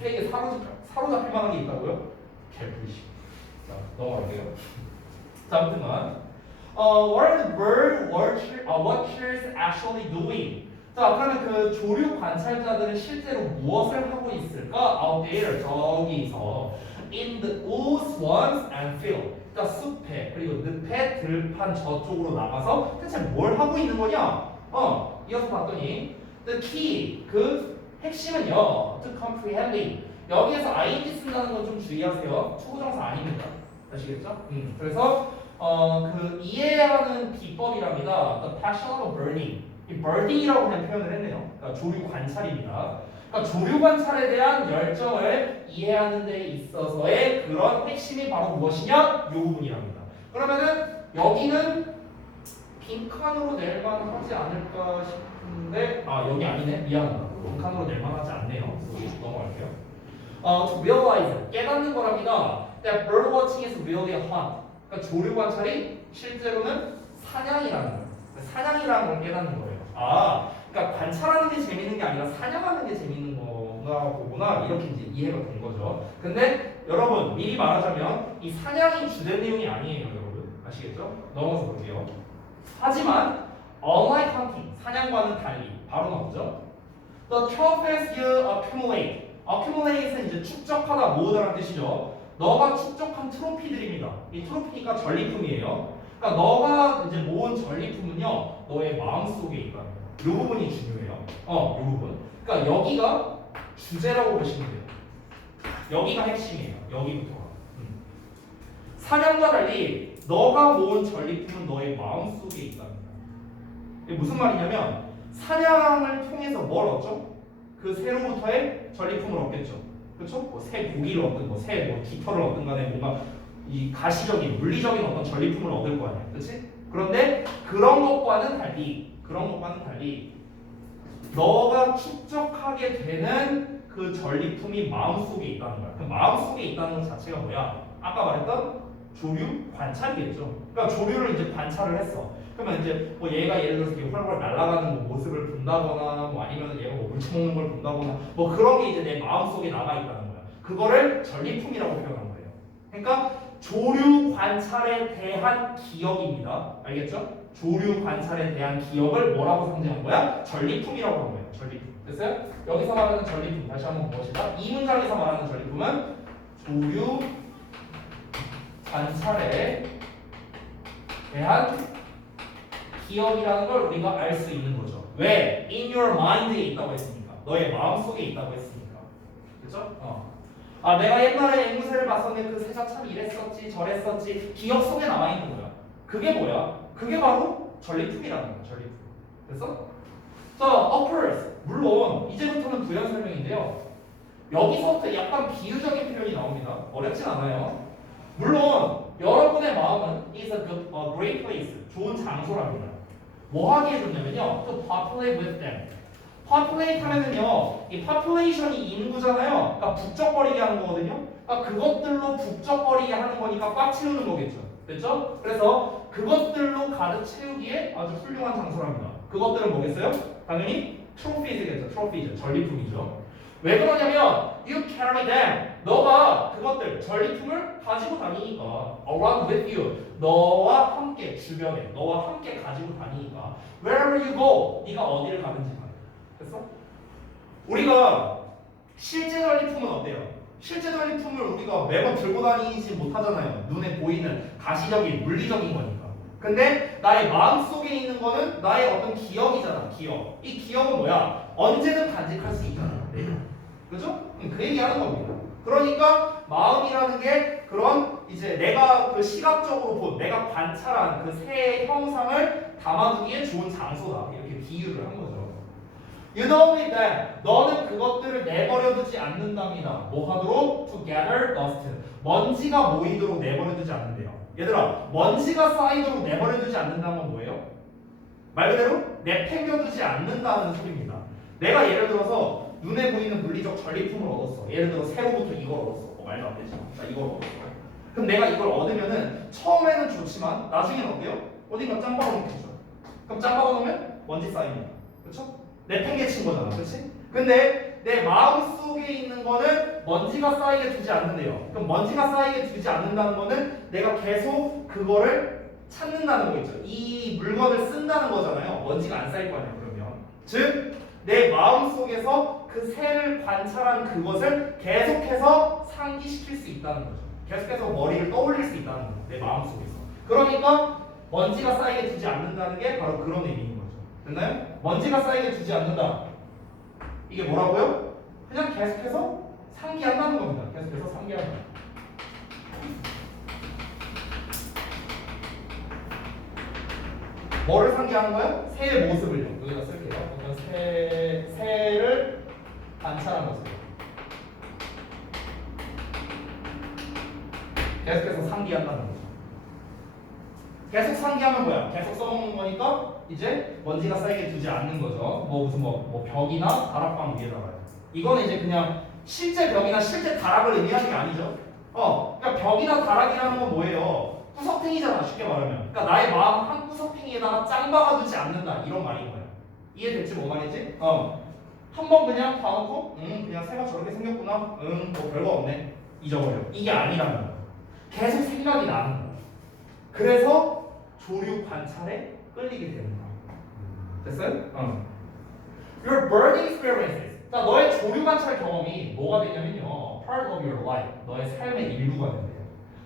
새에게 사로잡힐 만한 게 있다고요? 개불씨. 자, 넘어갈게요. 자, 아무튼간 what are the bird watchers actually doing? 자, 그러면 그 조류 관찰자들은 실제로 무엇을 하고 있을까? Out there, 저기서 in the woods, swamps and field. 그러니까 숲에 그리고 늪에 들판 저쪽으로 나가서 대체 뭘 하고 있는 거냐? 이어서 봤더니 the key, 그 핵심은요, to comprehending. 여기에서 ing 쓴다는 건 좀 주의하세요. 초보정사 아닙니다. 아시겠죠? 그래서 그 이해하는 비법이랍니다. The passion of birding. 이 birding이라고 그냥 표현을 했네요. 그러니까 조류 관찰입니다. 그러니까 조류 관찰에 대한 열정을 이해하는 데 있어서의 그런 핵심이 바로 무엇이냐? 이 부분이랍니다. 그러면은 여기는 빈칸으로 낼 만하지 않을까 싶은데 여기 아니네. 미안하다. 한 칸으로 낼 만하지 않네요. 그래서 넘어갈게요. To realize 깨닫는 거랍니다. That bird watching is really a hunt. 그러니까 조류 관찰이 실제로는 사냥이라는 거예요. 사냥이라는 걸 깨닫는 거예요. 아, 그러니까 관찰하는 게 재밌는 게 아니라 사냥하는 게 재밌는 거나 보구나 이렇게 이제 이해가 된 거죠. 근데 여러분 미리 말하자면 이 사냥이 주된 내용이 아니에요, 여러분. 아시겠죠? 넘어서 볼게요. 하지만 unlike hunting 사냥과는 달리 바로 나오죠. The trophies you accumulate. accumulate은 이제 축적하다 모으다라는 뜻이죠. 너가 축적한 트로피들입니다. 이 트로피가 전리품이에요. 그러니까 너가 이제 모은 전리품은요, 너의 마음 속에 있다는 거예요. 이 부분이 중요해요. 이 부분. 그러니까 여기가 주제라고 보시면 돼요. 여기가 핵심이에요. 여기부터가. 사냥과 달리 너가 모은 전리품은 너의 마음 속에 있다는 거예요. 이게 무슨 말이냐면 사냥을 통해서 뭘 얻죠? 그 새로부터의 전리품을 얻겠죠. 그렇죠? 새 고기를 얻든 새 깃털을 얻든 간에 뭔가 이 가시적인 물리적인 어떤 전리품을 얻을 거 아니야, 그렇지? 그런데 그런 것과는 달리 너가 축적하게 되는 그 전리품이 마음속에 있다는 거야. 그 마음속에 있다는 것 자체가 뭐야? 아까 말했던 조류 관찰이겠죠. 그러니까 조류를 이제 관찰을 했어. 그러면 이제 뭐 얘가 예를 들어서 이렇게 활활 날아가는 뭐 모습을 본다거나 뭐 아니면 얘가 뭐 물쳐먹는 걸 본다거나 뭐 그런 게 이제 내 마음속에 남아 있다는 거야. 그거를 전리품이라고 표현한 거예요. 그러니까 조류 관찰에 대한 기억입니다. 알겠죠? 조류 관찰에 대한 기억을 뭐라고 상징한 거야? 전리품이라고 한 거예요. 전리품. 됐어요? 여기서 말하는 전리품 다시 한번 무엇이다? 이 문장에서 말하는 전리품은 조류 관찰에 대한 기억이라는 걸 우리가 알 수 있는 거죠. 왜? In your mind에 있다고 했으니까. 너의 마음속에 있다고 했으니까. 그렇죠? 아, 내가 옛날에 앵무새를 봤었는데 그 새가 참 이랬었지 저랬었지 기억 속에 남아있는 거야. 그게 뭐야? 그게 바로 전리품이라는 거야. 전리품. 됐어? 자, occurs. 물론 이제부터는 부연 설명인데요. 여기서부터 약간 비유적인 표현이 나옵니다. 어렵진 않아요. 물론 여러분의 마음은 is a great place. 좋은 장소랍니다. 뭐 하게 해줬냐면요. to populate with them. populate 하면은요, 이 population이 인구잖아요. 그러니까 북적거리게 하는 거거든요. 그러니까 그것들로 북적거리게 하는 거니까 꽉 채우는 거겠죠. 됐죠? 그래서 그것들로 가득 채우기에 아주 훌륭한 장소랍니다. 그것들은 뭐겠어요? 당연히 trophies겠죠. trophies, 전리품이죠. 왜 그러냐면 you carry them. 너가 그것들 전리품을 가지고 다니니까 around with you. 너와 함께 주변에 너와 함께 가지고 다니니까 wherever you go. 네가 어디를 가든지 간에. 됐어? 우리가 실제 전리품은 어때요? 실제 전리품을 우리가 매번 들고 다니지 못하잖아요. 눈에 보이는 가시적인 물리적인 거니까. 근데 나의 마음속에 있는 거는 나의 어떤 기억이잖아. 기억. 이 기억은 뭐야? 언제든 간직할 수 있잖아. 그죠? 그 얘기하는 겁니다. 그러니까 마음이라는 게 그런 이제 내가 그 시각적으로 본 내가 관찰한 그 새의 형상을 담아두기에 좋은 장소다. 이렇게 비유를 한 거죠. You know me that 너는 그것들을 내버려두지 않는답니다. 뭐 하도록? To gather dust. 먼지가 모이도록 내버려두지 않는데요. 얘들아, 먼지가 쌓이도록 내버려두지 않는다는 건 뭐예요? 말 그대로 내팽겨두지 않는다는 소리입니다. 내가 예를 들어서 눈에 보이는 물리적 전리품을 얻었어. 예를 들어 새로부터 이걸 얻었어. 말도 안 되지. 나 이걸 얻었어. 그럼 내가 이걸 얻으면은 처음에는 좋지만 나중에는 어때요? 어딘가 짱 박아놓겠죠. 그럼 짱 박아놓으면 먼지 쌓입니다. 그렇죠? 내팽개친 거잖아. 그렇지? 근데 내 마음속에 있는 거는 먼지가 쌓이게 두지 않는데요. 그럼 먼지가 쌓이게 두지 않는다는 거는 내가 계속 그거를 찾는다는 거겠죠. 이 물건을 쓴다는 거잖아요. 먼지가 안 쌓일 거 아니야. 그러면 즉 내 마음속에서 그 새를 관찰한 그것을 계속해서 상기시킬 수 있다는 거죠. 계속해서 머리를 떠올릴 수 있다는 거죠. 내 마음속에서. 그러니까 먼지가 쌓이게 두지 않는다는 게 바로 그런 의미인 거죠. 됐나요? 먼지가 쌓이게 두지 않는다. 이게 뭐라고요? 그냥 계속해서 상기한다는 겁니다. 계속해서 상기한다. 뭐를 상기하는 거예요? 새의 모습을요. 여기다 쓸게요. 그러면 새를 관찰한 모습. 계속해서 상기한다는 거죠. 계속 상기하면 뭐야? 계속 써먹는 거니까 이제 먼지가 쌓이게 두지 않는 거죠. 뭐 무슨 뭐 벽이나 다락방 위에다가요. 이거는 이제 그냥 실제 벽이나 실제 다락을 의미하는 게 아니죠. 그러니까 벽이나 다락이라는 건 뭐예요? 구석탱이잖아, 쉽게 말하면. 그러니까 나의 마음 한 구석탱이에다가 짱 박아두지 않는다, 이런 말인 거야. 이해됐지, 뭐 말인지? 한번 그냥 봐놓고, 그냥 새가 저렇게 생겼구나, 뭐 별거 없네, 잊어버려. 이게 아니라는 거야. 계속 생각이 나는 거야. 그래서 조류 관찰에 끌리게 되는 거야. 됐어요? Your birding experiences. 자, 너의 조류 관찰 경험이 뭐가 되냐면요, part of your life. 너의 삶의 일부가 된대요.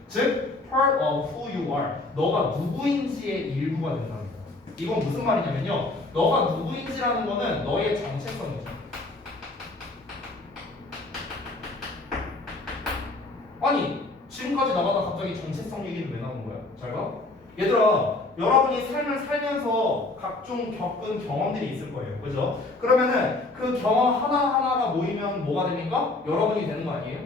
즉, part of who you are. 너가 누구인지의 일부가 된다는 거야. 이건 무슨 말이냐면요, 너가 누구인지라는 거는 너의 정체성이죠. 아니, 지금까지 나가다 갑자기 정체성 얘기를 왜 나온 거야? 잘 봐. 얘들아, 여러분이 삶을 살면서 각종 겪은 경험들이 있을 거예요. 그죠? 그러면은 그 경험 하나하나가 모이면 뭐가 됩니까? 여러분이 되는 거 아니에요?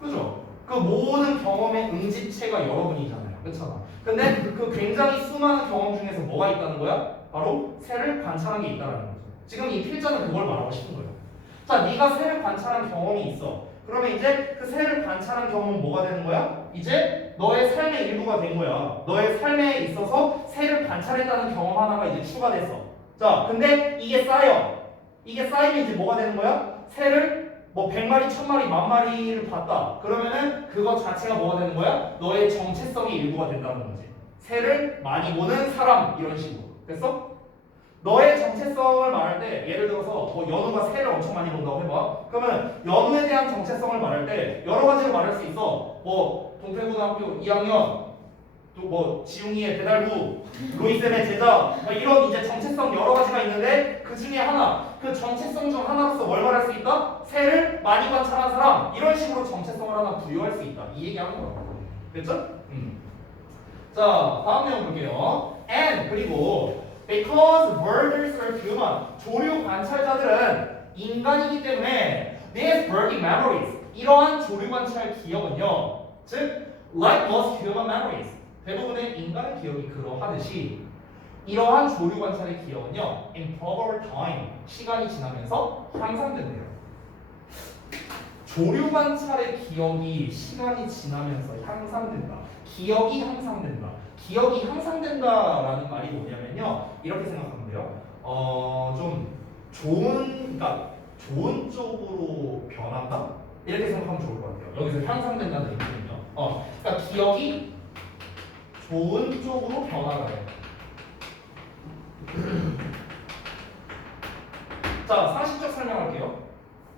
그죠? 그 모든 경험의 응집체가 여러분이잖아요. 그렇잖아. 근데 그 굉장히 수많은 경험 중에서 뭐가 있다는 거야? 바로 새를 관찰한 게 있다는 거죠. 지금 이 필자는 그걸 말하고 싶은 거예요. 자, 네가 새를 관찰한 경험이 있어. 그러면 이제 그 새를 관찰한 경험은 뭐가 되는 거야? 이제 너의 삶의 일부가 된 거야. 너의 삶에 있어서 새를 관찰했다는 경험 하나가 이제 추가됐어. 자, 근데 이게 쌓여. 이게 쌓이면 이제 뭐가 되는 거야? 새를 뭐 100마리, 1000마리, 10,000마리를 봤다. 그러면은 그것 자체가 뭐가 되는 거야? 너의 정체성의 일부가 된다는 거지. 새를 많이 보는 사람, 이런 식으로. 됐어? 너의 정체성을 말할 때, 예를 들어서 뭐 연우가 새를 엄청 많이 본다고 해봐. 그러면 연우에 대한 정체성을 말할 때 여러 가지로 말할 수 있어. 뭐 동태고등학교 2학년, 또 뭐 지웅이의 배달부, 로이쌤의 제자, 뭐 이런 이제 정체성 여러 가지가 있는데 그 중에 하나, 그 정체성 중 하나로서 뭘 말할 수 있다? 새를 많이 관찰한 사람, 이런 식으로 정체성을 하나 부여할 수 있다. 이 얘기하는 거라고. 됐죠? 자, 다음 내용 볼게요. And 그리고 because birders are human, 조류 관찰자들은 인간이기 때문에 these birding memories, 이러한 조류 관찰 기억은요, 즉 like most human memories, 대부분의 인간의 기억이 그러하듯이 이러한 조류 관찰의 기억은요, improve over time, 시간이 지나면서 향상된대요. 조류 관찰의 기억이 시간이 지나면서 향상된다. 기억이 향상된다. 기억이 향상된다라는 말이 뭐냐면요, 이렇게 생각하면 돼요. 좀 그러니까 좋은 쪽으로 변한다? 이렇게 생각하면 좋을 것 같아요. 여기서 향상된다는 의미는요. 그러니까 기억이 좋은 쪽으로 변화가요. 자, 상식적 설명할게요.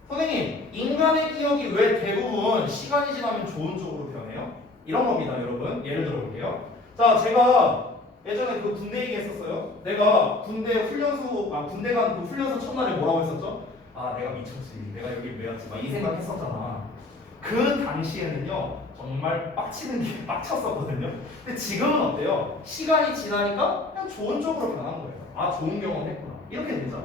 선생님, 인간의 기억이 왜 대부분 시간이 지나면 좋은 쪽으로 변해요? 이런 겁니다, 여러분. 예를 들어 볼게요. 자, 제가 예전에 그 군대 얘기했었어요. 내가 군대 군대 간 그 훈련소 첫날에 뭐라고 했었죠? 아, 내가 미쳤지. 내가 여기 왜 왔지? 막 이 생각했었잖아. 그 당시에는요, 정말 빡치는 게 빡쳤었거든요. 근데 지금은 어때요? 시간이 지나니까 그냥 좋은 쪽으로 변한 거예요. 아, 좋은 경험 했구나. 이렇게 되죠.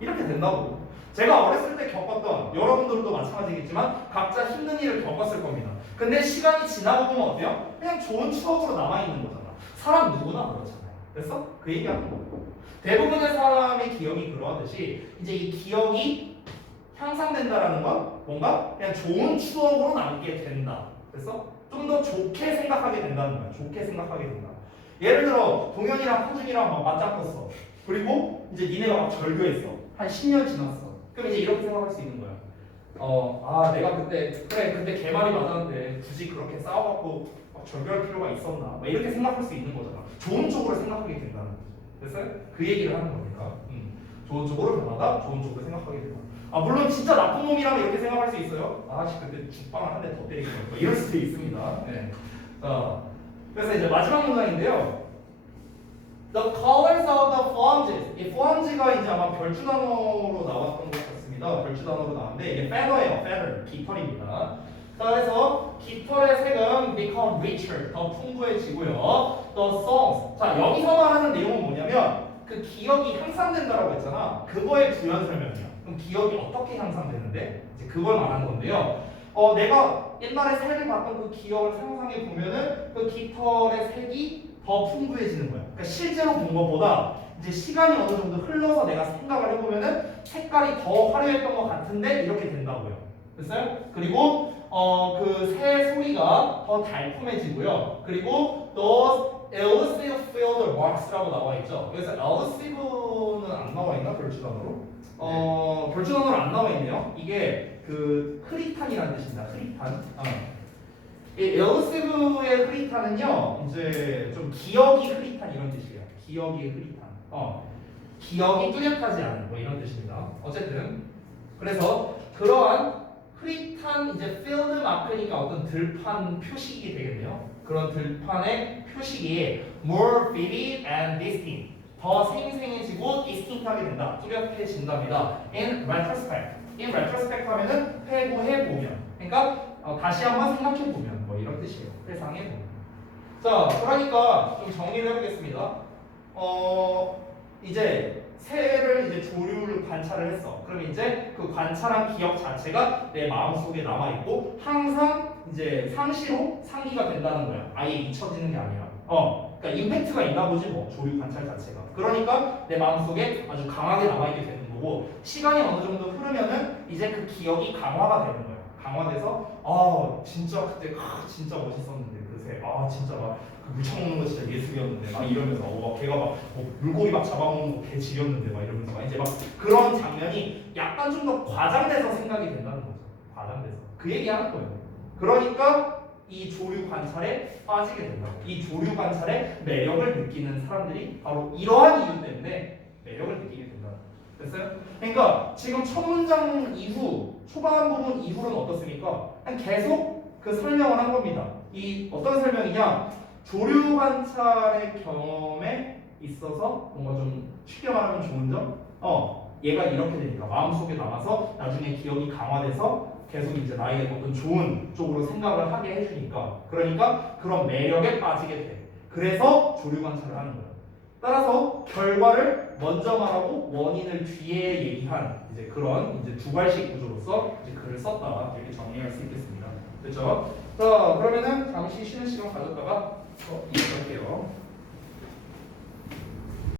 이렇게 된다고. 제가 어렸을 때 겪었던, 여러분들도 마찬가지겠지만 각자 힘든 일을 겪었을 겁니다. 근데 시간이 지나고 보면 어때요? 그냥 좋은 추억으로 남아있는 거잖아. 사람 누구나 그렇잖아요. 됐어? 그 얘기하는 거고. 대부분의 사람의 기억이 그러하듯이 이제 이 기억이 향상된다라는 건 뭔가 그냥 좋은 추억으로 남게 된다. 됐어? 좀 더 좋게 생각하게 된다는 거야. 좋게 생각하게 된다. 예를 들어 동현이랑 한준이랑 막 맞잡혔어. 그리고 이제 니네가 막 절교했어. 한 10년 지났어. 그럼 이제 이렇게 생각할 수 있는 거야. 내가 그때 걔 말이 맞았는데 굳이 그렇게 싸워갖고 막 절교할 필요가 있었나? 막 이렇게 생각할 수 있는 거잖아. 좋은 쪽으로 생각하게 된다는 거죠. 됐어요? 그 얘기를 하는 겁니다. 좋은 쪽으로 변하다, 좋은 쪽으로 생각하게 된다. 물론 진짜 나쁜 놈이라면 이렇게 생각할 수 있어요. 그때 죽방을 한 대 더 때리겠다. 이럴 수도 있습니다. 네. 자, 그래서 이제 마지막 문장인데요. The colors of the phalanges. 이 phalange가 이제 아마 별주 단어로 나왔던 것 같습니다. 별주 단어로 나왔는데 이게 feather예요. feather, 깃털입니다. 자, 그래서 깃털의 색은 become richer, 더 풍부해지고요. The songs. 자, 여기서 말하는 내용은 뭐냐면 그 기억이 향상된다라고 했잖아. 그거에 부연 설명이야. 그럼 기억이 어떻게 향상되는데? 이제 그걸 말하는 건데요. 내가 옛날에 새를 봤던 그 기억을 상상해 보면은 그 깃털의 색이 더 풍부해지는 거야. 그러니까 실제로 본 것보다 이제 시간이 어느 정도 흘러서 내가 생각을 해보면은 색깔이 더 화려했던 것 같은데 이렇게 된다고요. 됐어요? 그리고 그 새 소리가 더 달콤해지고요. 그리고 those elusive field marks라고 나와 있죠. 그래서 elusive는 안 나와 있나 별주단어로? 별주단어로 안 나와 있네요. 이게 그 흐릿한이라는 뜻입니다. 흐릿한. 이 elusive의 흐릿한은요, 이제 좀 기억이 흐릿한 이런 뜻이에요. 기억이 흐릿한. 기억이 뚜렷하지 않은 뭐 이런 뜻입니다. 어쨌든 그래서 그러한 흐릿한 이제 필드 마크니까 어떤 들판 표식이 되겠네요. 그런 들판의 표식이 more vivid and distinct 더 생생해지고 distinct하게 된다. 뚜렷해진답니다. In retrospect. In retrospect 하면은 회고해 보면. 그러니까 다시 한번 생각해 보면 뭐 이런 뜻이에요. 회상해 보면. 자, 그러니까 좀 정리를 해보겠습니다. 이제 새를 이제 조류를 관찰을 했어. 그럼 이제 그 관찰한 기억 자체가 내 마음속에 남아 있고 항상 이제 상시로 상기가 된다는 거야. 아예 잊혀지는 게 아니라. 그러니까 임팩트가 있나 보지 뭐 조류 관찰 자체가. 그러니까 내 마음속에 아주 강하게 남아 있게 되는 거고 시간이 어느 정도 흐르면은 이제 그 기억이 강화가 되는 거야. 강화돼서 진짜 그때 진짜 멋있었는데 그 새. 진짜 막 그 물창 먹는 거 진짜 예술이었는데 막 이러면서 걔가 막 물고기 막 잡아먹는 거 개 지렸는데 막 이러면서 막 이제 막 그런 장면이 약간 좀 더 과장돼서 생각이 된다는 거죠. 과장돼서 그 얘기하는 거예요. 그러니까 이 조류 관찰에 빠지게 된다고. 이 조류 관찰의 매력을 느끼는 사람들이 바로 이러한 이유 때문에 매력을 느끼게 된다. 됐어요? 그러니까 지금 첫 문장 이후 초반 부분 이후로는 어떻습니까? 그냥 계속 그 설명을 한 겁니다. 이 어떤 설명이냐? 조류 관찰의 경험에 있어서 뭔가 좀 쉽게 말하면 좋은 점? 얘가 이렇게 되니까 마음속에 남아서 나중에 기억이 강화돼서 계속 이제 나에게 어떤 좋은 쪽으로 생각을 하게 해주니까 그러니까 그런 매력에 빠지게 돼. 그래서 조류 관찰을 하는 거야. 따라서 결과를 먼저 말하고 원인을 뒤에 얘기한 이제 그런 이제 두괄식 구조로서 이제 글을 썼다 이렇게 정리할 수 있겠습니다. 그렇죠? 자 그러면은 잠시 쉬는 시간 가졌다가 이어갈게요.